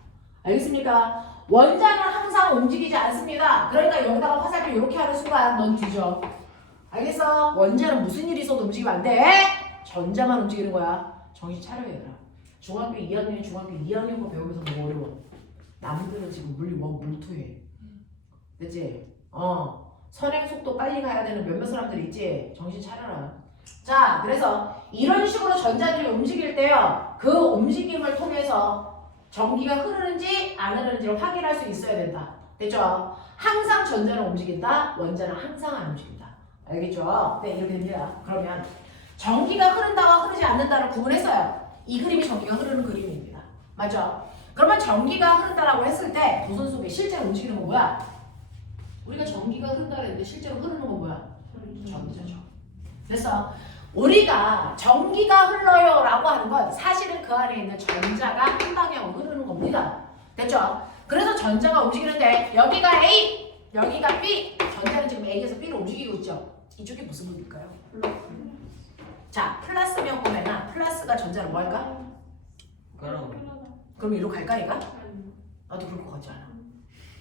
알겠습니까? 원자는 항상 움직이지 않습니다. 그러니까 여기다가 화살표 이렇게 하는 순간 넌 뒤져. 알겠어? 원자는 무슨 일이 있어도 움직이면 안 돼. 전자만 움직이는 거야. 정신 차려야 얘들아. 중학교 2학년 거 배우면서 뭐 어려워. 남들은 지금 물투해. 그치? 선행 속도 빨리 가야 되는 몇몇 사람들 있지? 정신 차려라. 자, 그래서 이런 식으로 전자들이 움직일 때요. 그 움직임을 통해서 전기가 흐르는지 안 흐르는지를 확인할 수 있어야 된다. 됐죠? 항상 전자는 움직인다. 원자는 항상 안 움직인다. 알겠죠? 네, 이렇게 됩니다. 그러면 전기가 흐른다와 흐르지 않는다를 구분했어요. 이 그림이 전기가 흐르는 그림입니다. 맞죠? 그러면 전기가 흐른다라고 했을 때 도선 속에 실제로 움직이는 건 뭐야? 우리가 전기가 흐른다고 했는데 실제로 흐르는 건 뭐야? 전자죠. 그래서 우리가 전기가 흘러요 라고 하는 건 사실은 그 안에 있는 전자가 한 방향으로 흐르는 겁니다. 됐죠? 그래서 전자가 움직이는데 여기가 A, 여기가 B. 전자는 지금 A에서 B로 움직이고 있죠? 이쪽이 무슨 의미일까요? 자, 플러스면 보면은 플러스가 전자를 뭐 할까? 그럼 이리로 갈까 얘가? 나도 그럴 것 같지 않아.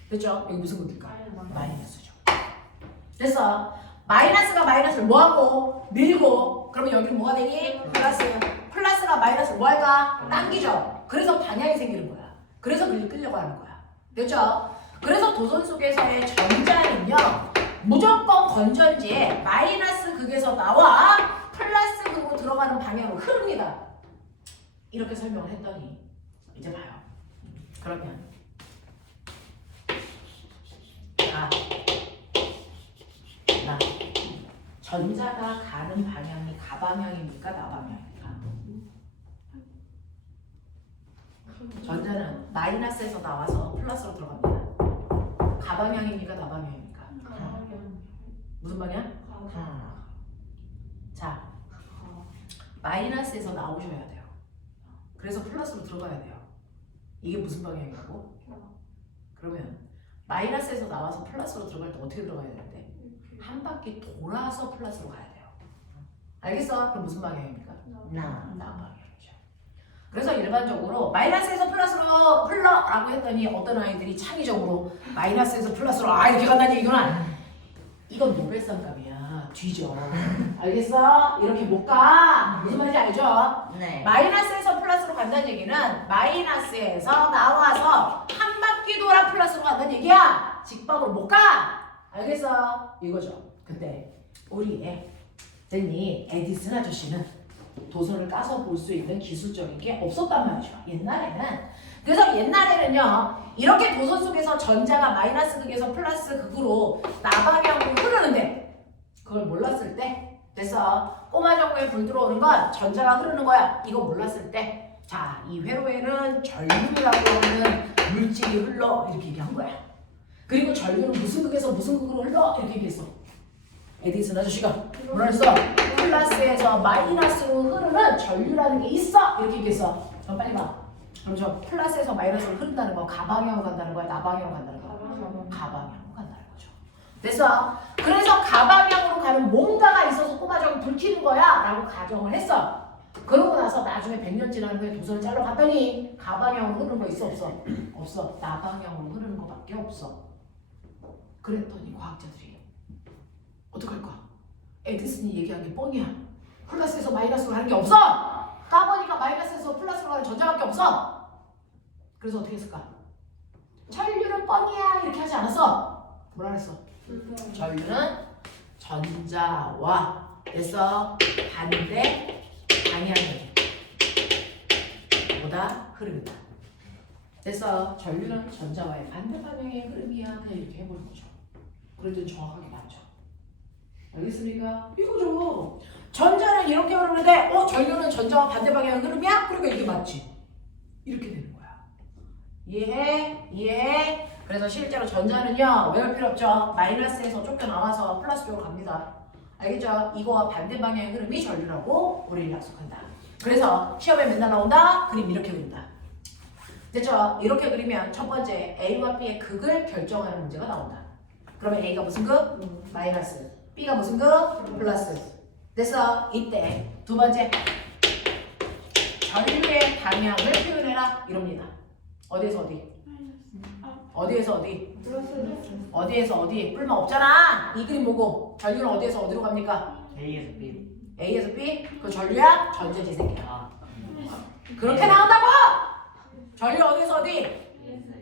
됐죠? 여기 무슨 의미일까? 마이너스죠. 그래서 마이너스가 마이너스를 뭐하고? 밀고 그러면 여기는 뭐가 되니? 플러스. 플러스가 마이너스를 뭐할까? 당기죠. 그래서 방향이 생기는 거야. 그래서 끌려고 하는 거야. 됐죠? 그래서 도선 속에서의 전자는요 무조건 건전지에 마이너스 극에서 나와 플러스 극으로 들어가는 방향으로 흐릅니다. 이렇게 설명을 했더니 이제 봐요. 그러면 나 전자가 가는 방향이 가방향입니까? 나방향입니까? 전자는 마이너스에서 나와서 플러스로 들어갑니다. 가방향입니까? 나방향입니까? 무슨 방향? 자, 마이너스에서 나오셔야 돼요. 그래서 플러스로 들어가야 돼요. 이게 무슨 방향이라고? 그러면 마이너스에서 나와서 플러스로 들어갈 때 어떻게 들어가야 되는데? 한 바퀴 돌아서 플러스로 가야 돼요. 알겠어? 그럼 무슨 방향입니까? 나방향이죠. 그래서 일반적으로 마이너스에서 플러스로 흘러라고 했더니 어떤 아이들이 창의적으로 마이너스에서 플러스로 이렇게 간다는 얘기구나. 이건 노벨상감이야. 뒤져. 알겠어? 이렇게 못 가. 무슨 말인지 알죠? 네. 마이너스에서 플러스로 간다는 얘기는 마이너스에서 나와서 한 바퀴 돌아 플러스로 간다는 얘기야. 직방으로 못 가. 알겠어? 이거죠. 근데 우리 됐니? 에디슨 아저씨는 도선을 까서 볼 수 있는 기술적인 게 없었단 말이죠. 옛날에는. 그래서 옛날에는요. 이렇게 도선 속에서 전자가 마이너스 극에서 플러스 극으로 나방향으로 흐르는데 그걸 몰랐을 때 됐어. 꼬마 정구에 불 들어오는 건 전자가 흐르는 거야. 이거 몰랐을 때 자, 이 회로에는 전류라고 하는 물질이 흘러 이렇게 얘기한 거야. 그리고 전류는 무슨 극에서 무슨 극으로 흘러 이렇게 얘기했어. 에디슨 아저씨가 뭐라 했어? 플러스에서 마이너스로 흐르는 전류라는 게 있어 이렇게 얘기했어. 그럼 빨리 봐. 그럼 저 플러스에서 마이너스로 흐른다는 거 가방향으로 간다는 거야? 나방향으로 간다는 거야? 가방향으로 간다는 거죠. 됐어? 그래서 가방향으로 가는 뭔가가 있어서 꼬마정이 불 켜는 거야 라고 가정을 했어. 그러고 나서 나중에 100년 지난 후에 도선을 잘라봤더니 가방향으로 흐르는 거 있어 없어? 없어. 나방향으로 흐르는 거밖에 없어. 그랬더니 과학자들이 어떡할까? 에디슨이 얘기한 게 뻥이야. 플러스에서 마이너스로 가는 게 없어. 까보니까 마이너스에서 플러스로 가는 전자밖에 없어. 그래서 어떻게 했을까? 전류는 뻥이야 이렇게 하지 않았어. 뭐라 그랬어? 전류는 전자와 됐어 반대 방향이 보다 흐릅니다. 됐어. 전류는 전자와의 반대 방향의 흐름이야. 그냥 이렇게 해보는 거죠. 그랬더니 정확하게 맞죠. 알겠습니까? 이거죠. 전자는 이렇게 흐르는데 전류는 전자와 반대 방향의 흐름이야? 그러니까 이게 맞지. 이렇게 되는 거야. 이해해? 이해해? 그래서 실제로 전자는요. 외울 필요 없죠. 마이너스에서 쫓겨나와서 플러스 쪽으로 갑니다. 알겠죠? 이거와 반대 방향의 흐름이 전류라고 우리를 약속한다. 그래서 시험에 맨날 나온다? 그림 이렇게 그린다. 됐죠? 이렇게 그리면 첫 번째 A와 B의 극을 결정하는 문제가 나온다. 그러면 A가 무슨 극? 마이너스. B가 무슨 극? 플러스. 됐어? 이때 두 번째 전류의 방향을 표현해라 이럽니다. 어디에서 어디? 어디에서 어디? 어디에서 어디? 뿔만 없잖아. 이 그림 보고 전류는 어디에서 어디로 갑니까? A에서 B. A에서 B? 그 전류야? 전자지 새끼야. 그렇게 나온다고! 전류 어디에서 어디?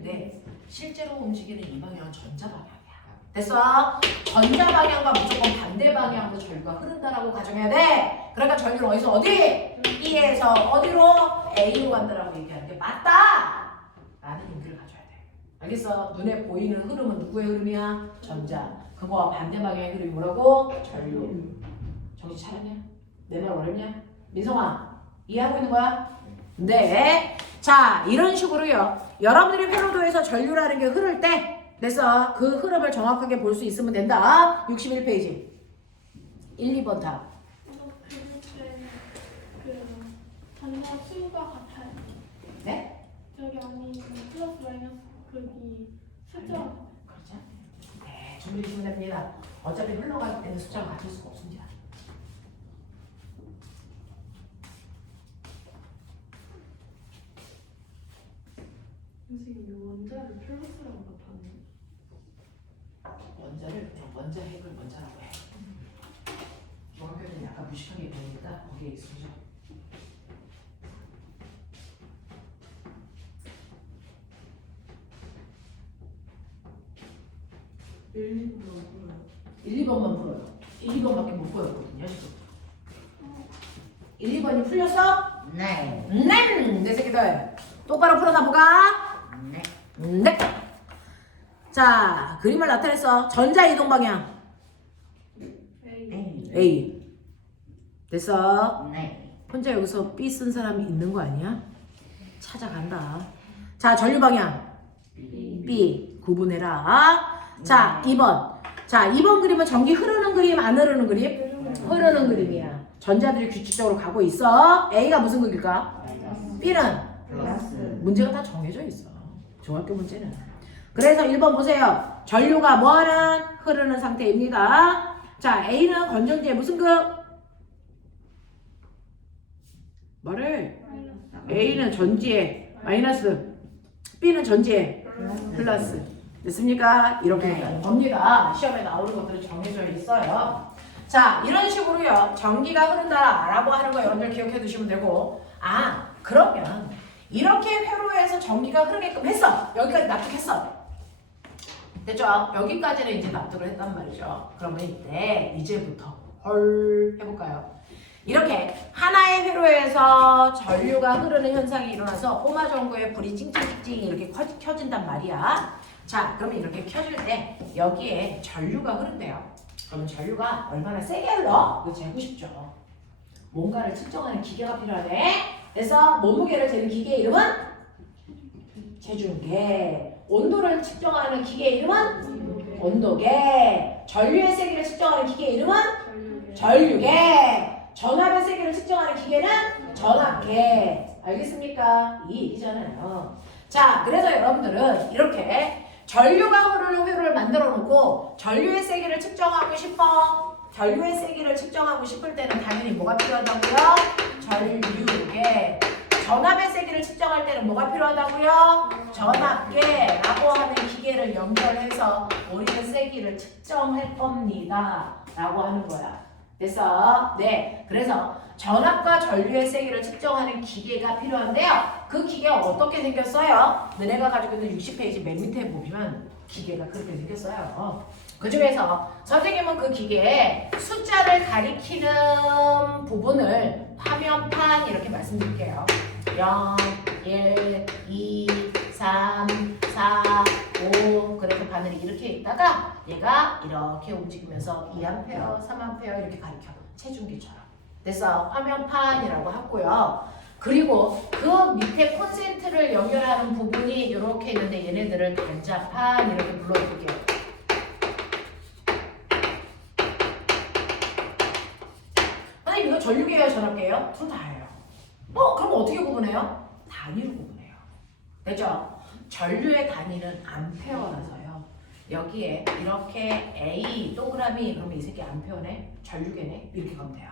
네. 실제로 움직이는 이 방향은 전자 방향이야. 됐어? 전자 방향과 무조건 반대 방향으로 전류가 흐른다라고 가정해야 돼. 그러니까 전류는 어디서 어디? B에서 어디로? A로 간다라고 얘기하는 게 맞다! 라는 의미를 가져야 돼. 알겠어? 눈에 보이는 흐름은 누구의 흐름이야? 전자. 그거와 반대 방향의 흐름이 뭐라고? 전류. 정신 차렸냐? 내 말 어렵냐? 민성아, 이해하고 있는 거야? 네. 자, 이런 식으로요. 여러분들이 회로도에서 전류라는 게 흐를 때 그래서 그 흐름을 정확하게 볼 수 있으면 된다. 61페이지. 1, 2번 답. 그 전자 수가 같아요. 네? 저기 아니 플러스 마이너스 거기 숫자. 그렇죠. 네, 준비되시면 됩니다. 어차피 흘러갈 때는 숫자가 같을 수가 없습니다. 선생님 이 원자를 플러스라고 나타내요. 원자를 그냥 원자 핵을 원자라고 해. 정확할 때는 약간 무식하게 보이니까 거기에 익숙해져. 일리부터 풀어요. 1, 2번만 풀어요. 1, 2번밖에 못 보였거든요, 지금. 1, 2번이 풀렸어? 네. 네! 내 새끼들. 똑바로 풀어놔 보가. 네. 네. 자, 그림을 나타냈어. 전자 이동 방향. A. A. 됐어? 네. 혼자 여기서 B 쓴 사람이 있는 거 아니야? 찾아간다. 자, 전류 방향. B. 구분해라. 자, 2번. 자, 2번 그림은 전기 흐르는 그림, 안 흐르는 그림? 흐르는 그림이야. 전자들이 규칙적으로 가고 있어. A가 무슨 극일까? B는? 플러스. 문제가 다 정해져 있어. 중학교 문제는. 그래서 1번 보세요. 전류가 뭐하는? 흐르는 상태입니다. 자, A는 건전지의 무슨 극? 말해. A는 전지의 마이너스, B는 전지의 플러스. 됐습니까? 이렇게 되는 겁니다. 시험에 나오는 것들은 정해져 있어요. 자, 이런 식으로요. 전기가 흐른다라고 하는 거 여러분들 기억해 두시면 되고, 아, 그러면 이렇게 회로에서 전기가 흐르게끔 했어. 여기까지 납득했어. 됐죠? 여기까지는 이제 납득을 했단 말이죠. 그러면 이제부터 헐 해볼까요? 이렇게 하나의 회로에서 전류가 흐르는 현상이 일어나서 꼬마전구에 불이 찡찡찡찡 이렇게 켜진단 말이야. 자, 그러면 이렇게 켜질 때 여기에 전류가 흐른대요. 그러면 전류가 얼마나 세게 흘러? 이거 재고 싶죠. 뭔가를 측정하는 기계가 필요하네. 그래서 몸무게를 재는 기계의 이름은 체중계. 온도를 측정하는 기계의 이름은 온도계. 전류의 세기를 측정하는 기계의 이름은 전류계. 전압의 세기를 측정하는 기계는 전압계. 알겠습니까? 이 얘기잖아요. 자, 그래서 여러분들은 이렇게 전류가 흐르는 회로를 만들어 놓고 전류의 세기를 측정하고 싶어. 전류의 세기를 측정하고 싶을 때는 당연히 뭐가 필요하다고요? 전류계. 전압의 세기를 측정할 때는 뭐가 필요하다고요? 전압계라고 하는 기계를 연결해서 우리는 세기를 측정할 겁니다. 라고 하는 거야. 됐어? 네. 그래서 전압과 전류의 세기를 측정하는 기계가 필요한데요. 그 기계가 어떻게 생겼어요? 너네가 가지고 있는 60페이지 맨 밑에 보면 기계가 그렇게 생겼어요. 그 중에서 선생님은 그 기계에 숫자를 가리키는 부분을 화면판 이렇게 말씀드릴게요. 0, 1, 2, 3, 4, 5 그래서 바늘이 이렇게 있다가 얘가 이렇게 움직이면서 2A, 3A 이렇게 가리켜. 체중계처럼. 됐어. 화면판이라고 하고요. 그리고 그 밑에 콘센트를 연결하는 부분이 이렇게 있는데 얘네들을 단자판 이렇게 불러드릴게요. 선생님 이거 전류계예요? 전압계예요? 둘 다예요. 그럼 어떻게 구분해요? 단위로 구분해요. 됐죠? 전류의 단위는 암페어라서요. 여기에 이렇게 A 동그라미 그러면 이 새끼 암페어네? 전류계네? 이렇게 가면 돼요.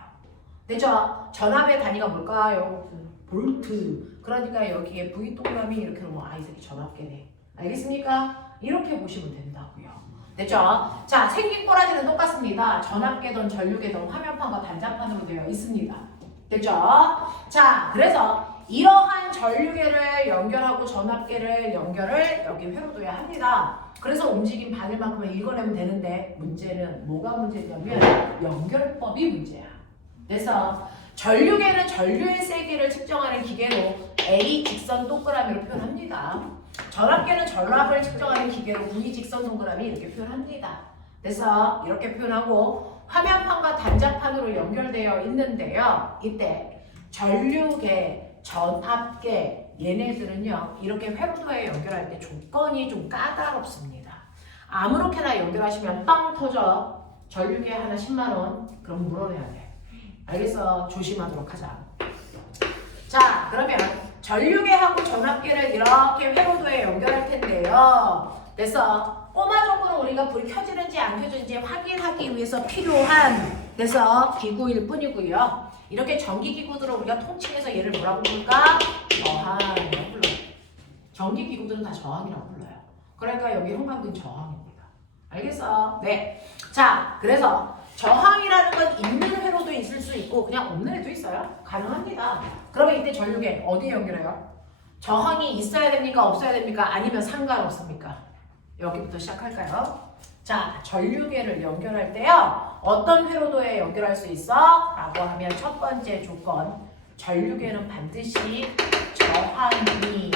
됐죠? 전압의 단위가 뭘까요? 볼트. 그러니까 여기에 V 동그라미 이렇게 놓으면 이 새끼 전압계네. 알겠습니까? 이렇게 보시면 된다고요. 됐죠? 자, 생긴 꼬라지는 똑같습니다. 전압계든 전류계든 화면판과 단자판으로 되어 있습니다. 됐죠? 자, 그래서 이러한 전류계를 연결하고 전압계를 연결을 여기 회로도에 합니다. 그래서 움직임 바늘만큼을 읽어내면 되는데 문제는 뭐가 문제냐면 연결법이 문제야. 그래서 전류계는 전류의 세기를 측정하는 기계로 A 직선 동그라미로 표현합니다. 전압계는 전압을 측정하는 기계로 V 직선 동그라미 이렇게 표현합니다. 그래서 이렇게 표현하고 화면판과 단자판으로 연결되어 있는데요. 이때 전류계, 전압계 얘네들은요. 이렇게 회로도에 연결할 때 조건이 좀 까다롭습니다. 아무렇게나 연결하시면 빵 터져. 전류계 하나 10만 원. 그럼 물어내야 돼. 알겠어? 조심하도록 하자. 자, 그러면 전류계하고 전압계를 이렇게 회로도에 연결할 텐데요. 그래서 꼬마 정보는 우리가 불이 켜지는지 안 켜지는지 확인하기 위해서 필요한 그래서 기구일 뿐이고요. 이렇게 전기기구들을 우리가 통칭해서 얘를 뭐라고 부를까? 저항이라고 불러요. 전기기구들은 다 저항이라고 불러요. 그러니까 여기 형광등 저항입니다. 알겠어? 네. 자, 그래서 저항이라는 건 있는 회로도 있을 수 있고 그냥 없는 애도 있어요. 가능합니다. 그러면 이때 전류계 어디에 연결해요? 저항이 있어야 됩니까? 없어야 됩니까? 아니면 상관없습니까? 여기부터 시작할까요? 자, 전류계를 연결할 때요. 어떤 회로도에 연결할 수 있어? 라고 하면 첫 번째 조건 전류계는 반드시 저항이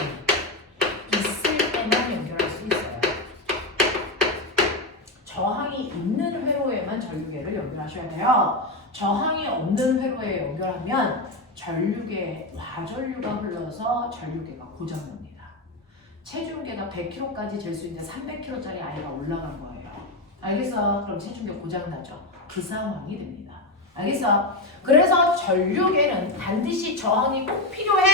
있을 때만 연결할 수 있어요. 저항이 있는 회로에만 전류계를 연결하셔야 돼요. 저항이 없는 회로에 연결하면 전류계에 과전류가 흘러서 전류계가 고장납니다. 체중계가 100kg까지 잴 수 있는 300kg짜리 아이가 올라간 거예요. 알겠어? 그럼 체중계 고장나죠. 그 상황이 됩니다. 알겠어? 그래서 전류계는 반드시 저항이 꼭 필요해.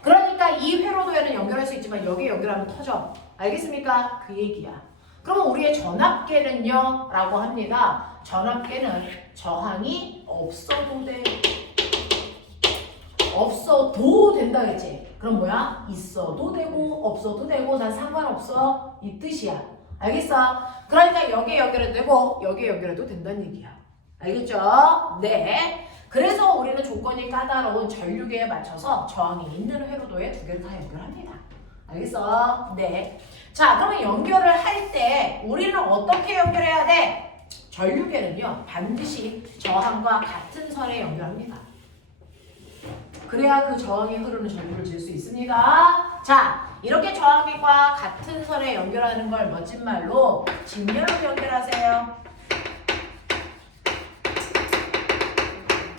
그러니까 이 회로도에는 연결할 수 있지만 여기에 연결하면 터져. 알겠습니까? 그 얘기야. 그러면 우리의 전압계는요? 라고 합니다. 전압계는 저항이 없어도 돼. 없어도 된다겠지. 그럼 뭐야? 있어도 되고 없어도 되고 난 상관없어. 이 뜻이야. 알겠어? 그러니까 여기에 연결해도 되고 여기에 연결해도 된다는 얘기야. 알겠죠? 네. 그래서 우리는 조건이 까다로운 전류계에 맞춰서 저항이 있는 회로도에 두 개를 다 연결합니다. 알겠어? 네. 자, 그러면 연결을 할 때 우리는 어떻게 연결해야 돼? 전류계는요, 반드시 저항과 같은 선에 연결합니다. 그래야 그 저항이 흐르는 전류를 잴 수 있습니다. 자, 이렇게 저항과 같은 선에 연결하는 걸 멋진 말로 직렬로 연결하세요.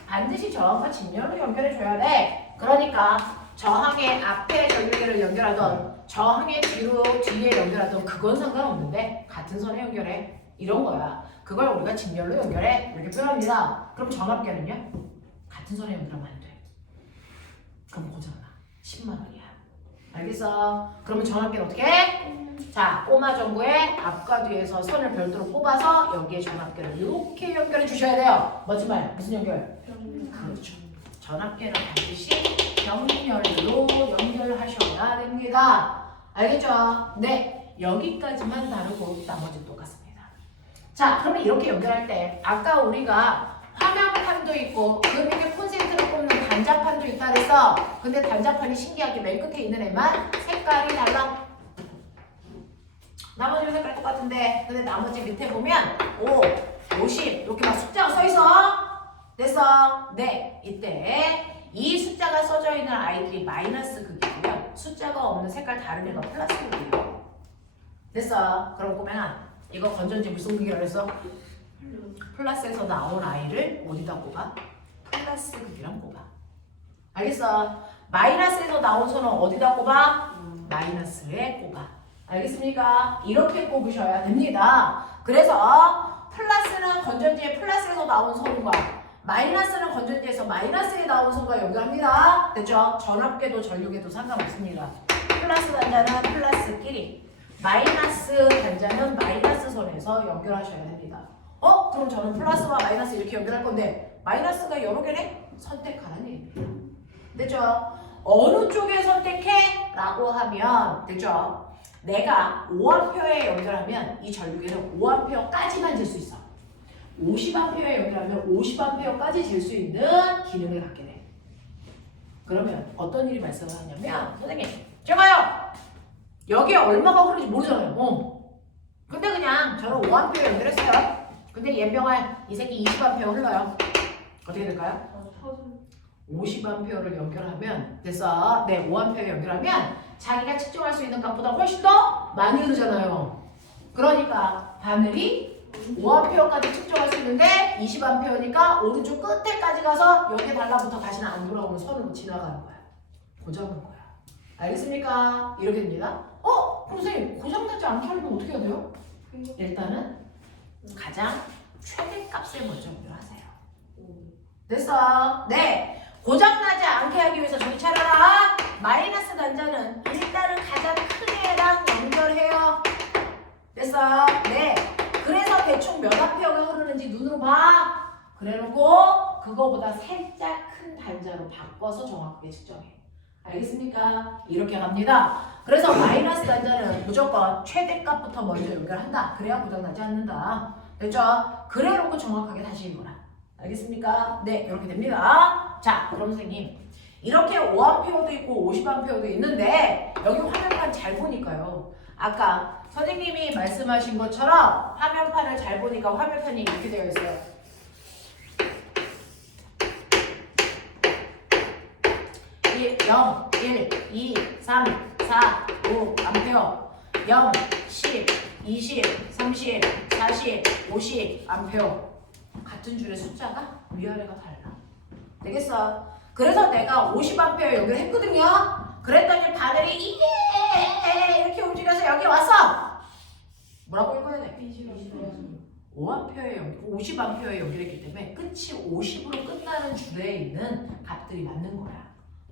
반드시 저항과 직렬로 연결해줘야 돼. 그러니까 저항의 앞에 전류계를 연결하던 저항의 뒤에 연결하던 그건 상관없는데 같은 선에 연결해. 이런 거야. 그걸 우리가 직렬로 연결해. 이렇게 표현합니다. 그럼 전압계는요? 같은 선에 연결하면 안 돼. 그럼 고장나. 10만 원이야. 알겠어? 그러면 전압계는 어떻게 해? 자, 꼬마 정보의 앞과 뒤에서 선을 별도로 뽑아서 여기에 전압계를 이렇게 연결해 주셔야 돼요. 멋진 말. 무슨 연결? 그렇죠. 전압계는 반드시 병렬로 연결하셔야 됩니다. 알겠죠? 네. 여기까지만 다르고 나머지 똑같습니다. 자, 그러면 이렇게 연결할 때 아까 우리가 화면판도 있고 그 밑에 콘센트를 꼽는 단자판도 있다 그래서 근데 단자판이 신기하게 맨 끝에 있는 애만 색깔이 달라. 나머지 색깔 똑같은데 근데 나머지 밑에 보면 5, 50 이렇게 막 숫자가 써있어. 됐어? 네. 이때 이 숫자가 써져 있는 아이들이 마이너스 극이고요. 숫자가 없는 색깔 다른 애가 플러스 극이에요. 됐어? 그럼 꼬맹아 이거 건전지 무슨 극이라고 했어? 플러스에서 나온 아이를 어디다 꼽아? 플러스 극이랑 꼽아. 알겠어? 마이너스에서 나온 선은 어디다 꼽아? 마이너스에 꼽아. 알겠습니까? 이렇게 꼽으셔야 됩니다. 그래서 플러스는 건전지의 플러스에서 나온 선과 마이너스는 건전지에서 마이너스에 나온 선과 연결합니다. 됐죠? 전압계도 전류계도 상관없습니다. 플러스 단자는 플러스끼리 마이너스 단자는 마이너스 선에서 연결하셔야 됩니다. 그럼 저는 플러스와 마이너스 이렇게 연결할 건데 마이너스가 여러 개네? 선택하라는 얘기예요. 됐죠? 어느 쪽에 선택해? 라고 하면 됐죠? 내가 5A에 연결하면 이 전류계는 5A까지만 잴 수 있어. 50A에 연결하면 50A까지 잴 수 있는 기능을 갖게 돼. 그러면 어떤 일이 발생하냐면 선생님 제가요 여기에 얼마가 흐르는지 모르잖아요. 근데 그냥 저는 5A 연결했어요. 근데 연병할 이 새끼 20A 흘러요. 어떻게 될까요? 터져. 50A를 연결하면 됐어. 네, 5A 연결하면 자기가 측정할 수 있는 값보다 훨씬 더 많이 흐르잖아요. 그러니까 바늘이 5A까지 측정할 수 있는데 20A니까 오른쪽 끝에까지 가서 여기에 달라붙어 다시는 안 돌아오는 선으로 지나가는 거야. 고정한 거야. 알겠습니까? 이렇게 됩니다. 그럼 선생님 고장나지 않게 하려면 어떻게 해야 돼요? 일단은 가장 최대값을 먼저 연결하세요. 됐어? 네. 고장나지 않게 하기 위해서 정신 차려라. 마이너스 단자는 일단은 가장 큰 애랑 연결해요. 됐어? 네. 그래서 대충 몇 암페어가 흐르는지 눈으로 봐. 그래놓고 그거보다 살짝 큰 단자로 바꿔서 정확하게 측정해. 알겠습니까? 이렇게 갑니다. 그래서 마이너스 단자는 무조건 최대값부터 먼저 연결한다. 그래야 고장나지 않는다. 됐죠? 그래놓고 정확하게 다시 읽어라. 알겠습니까? 네, 이렇게 됩니다. 자, 그럼 선생님 이렇게 5A도 있고 50A도 있는데 여기 화면판 잘 보니까요. 아까 선생님이 말씀하신 것처럼 화면판을 잘 보니까 화면판이 이렇게 되어 있어요. 0, 1, 2, 3, 4, 5 암페어 0, 10, 20, 30, 40, 50 암페어 같은 줄의 숫자가 위아래가 달라. 되겠어? 그래서 내가 50A 연결했거든요. 그랬더니 바늘이 이렇게 움직여서 여기 왔어. 뭐라고 읽어야 돼? 5A에 연결, 50A에 연결했기 때문에 끝이 50으로 끝나는 줄에 있는 값들이 맞는 거야.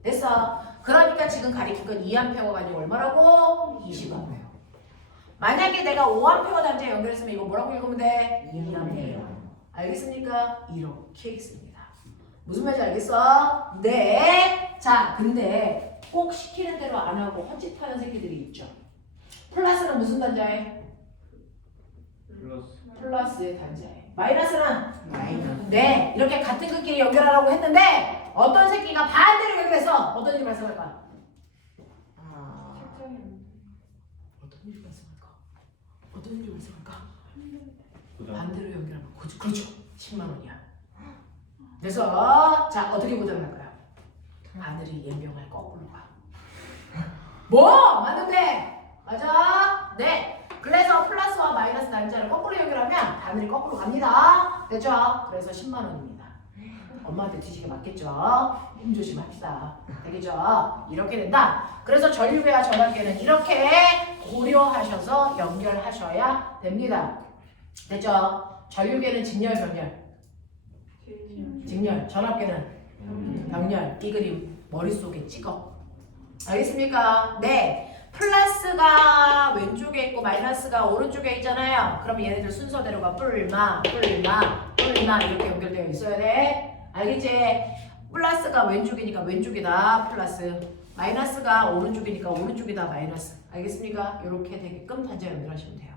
됐어? 그러니까 지금 가리킨 건 2A가 아니고 얼마라고? 20A. 만약에 내가 5A 단자에 연결했으면 이거 뭐라고 읽으면 돼? 2A. 알겠습니까? 이렇게 읽습니다. 무슨 말인지 알겠어? 네. 자, 근데 꼭 시키는 대로 안 하고 헛짓하는 새끼들이 있죠. 플러스는 무슨 단자에? 플러스의 단자에. 마이너스는? 마이너스. 네. 이렇게 같은 글끼리 연결하라고 했는데 어떤 새끼가 반대로 연결해서 어떤 일이 발생할까? 어떤 일이 발생할까? 어떤 일이 발생할까? 반대로 연결하면 그렇죠. 10만 원이야. 그래서 자 어떻게 고장날까요? 바늘이 연병할 거꾸로 가. 뭐? 맞는데? 맞아? 네. 그래서 플러스와 마이너스 단자를 거꾸로 연결하면 바늘이 거꾸로 갑니다. 됐죠? 그래서 10만 원입니다. 엄마한테 뒤지게 맞겠죠? 힘 조심합시다. 되겠죠? 이렇게 된다. 그래서 전류계와 전압계는 이렇게 고려하셔서 연결하셔야 됩니다. 됐죠? 전류계는 직렬, 병렬. 직렬. 전압계는 병렬. 이 그림 머릿속에 찍어. 알겠습니까? 네. 플러스가 왼쪽에 있고 마이너스가 오른쪽에 있잖아요. 그럼 얘네들 순서대로가 뿔마 이렇게 연결되어 있어야 돼. 알겠지? 플러스가 왼쪽이니까 왼쪽이다 플러스, 마이너스가 오른쪽이니까 오른쪽이다 마이너스. 알겠습니까? 이렇게 되게끔 단자 연결하시면 돼요.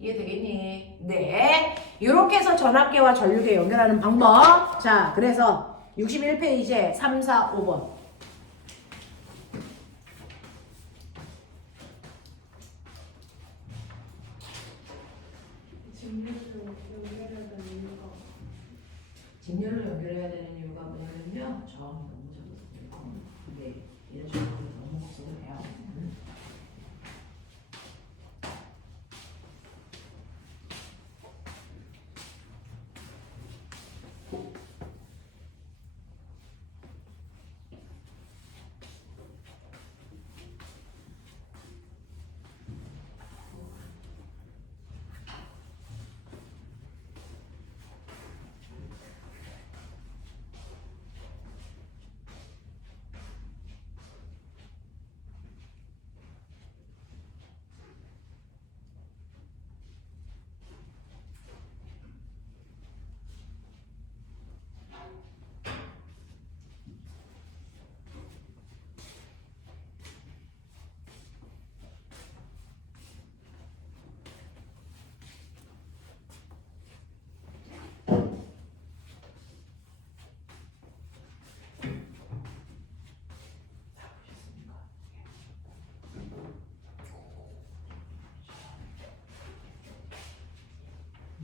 이해되겠니? 네. 이렇게 해서 전압계와 전류계 연결하는 방법. 자, 그래서 61페이지에 3, 4, 5번. 직렬로 연결해야 되는 이유가 뭐냐면요. 저 너무 적어서 네, 이런 식으로 너무 없어도 돼요.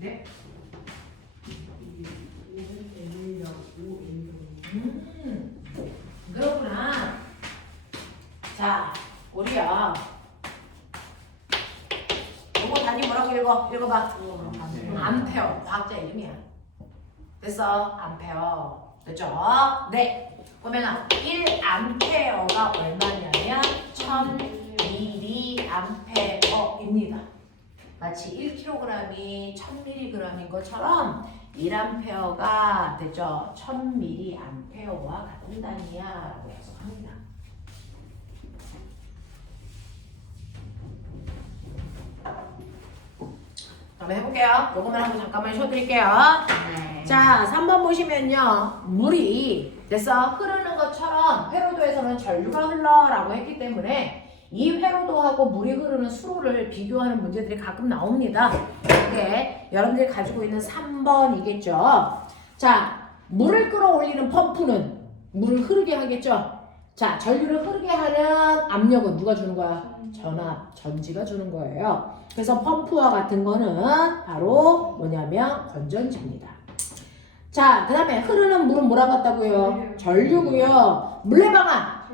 네. 5N이랑 5N 그렇구나. 자, 우리야. 이거 단위 뭐라고 읽어봐. 암페어. 과학자 이름이야. 됐어? 암페어. 됐죠? 네. 그러면 1암페어가 얼마냐면 1000mA입니다. 마치 1kg이 1000mg인 것처럼 1암페어가 됐죠? 1000mA와 같은 단위야 라고 해석합니다. 한번 해볼게요. 요거만 하고 잠깐만 쉬어드릴게요. 네. 자, 3번 보시면요. 물이 됐어? 흐르는 것처럼 회로도에서는 전류가 흘러라고 했기 때문에 이 회로도하고 물이 흐르는 수로를 비교하는 문제들이 가끔 나옵니다. 이게 여러분들이 가지고 있는 3번이겠죠. 자, 물을 끌어올리는 펌프는 물을 흐르게 하겠죠. 자, 전류를 흐르게 하는 압력은 누가 주는 거야? 전압, 전지가 주는 거예요. 그래서 펌프와 같은 거는 바로 뭐냐면 건전지입니다. 자, 그 다음에 흐르는 물은 뭐랑 같다고요? 전류고요. 물레방아,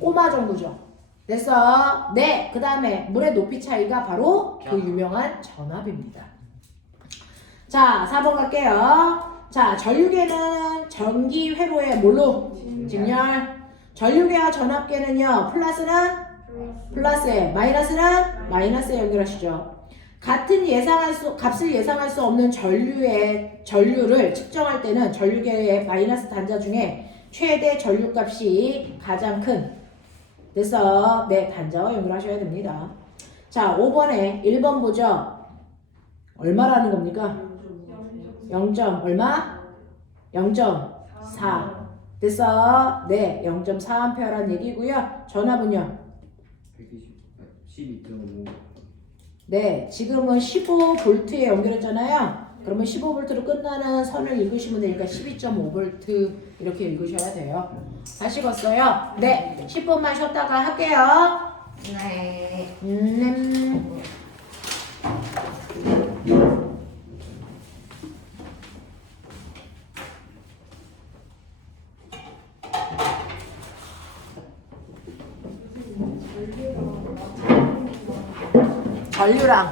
꼬마 정도죠. 됐어? 네, 그 다음에 물의 높이 차이가 바로 그 유명한 전압입니다. 자, 4번 갈게요. 자, 전류계는 전기 회로에 뭘로? 직렬. 전류계와 전압계는요, 플러스는 플러스에, 마이너스는 마이너스에 연결하시죠. 같은 값을 예상할 수 없는 전류를 측정할 때는 전류계의 마이너스 단자 중에 최대 전류값이 가장 큰 됐어. 네, 단자와 연결하셔야 됩니다. 자, 5번에 1번 보죠. 얼마라는 겁니까? 0. 얼마? 0.4. 됐어. 네, 0.4A라는 얘기고요. 전압은요? 12.5. 네, 지금은 15V에 연결했잖아요. 그러면 15V로 끝나는 선을 읽으시면 되니까 12.5V 이렇게 읽으셔야 돼요. 하시겠어요? 네, 10분만 쉬었다가 할게요. 네. 전류랑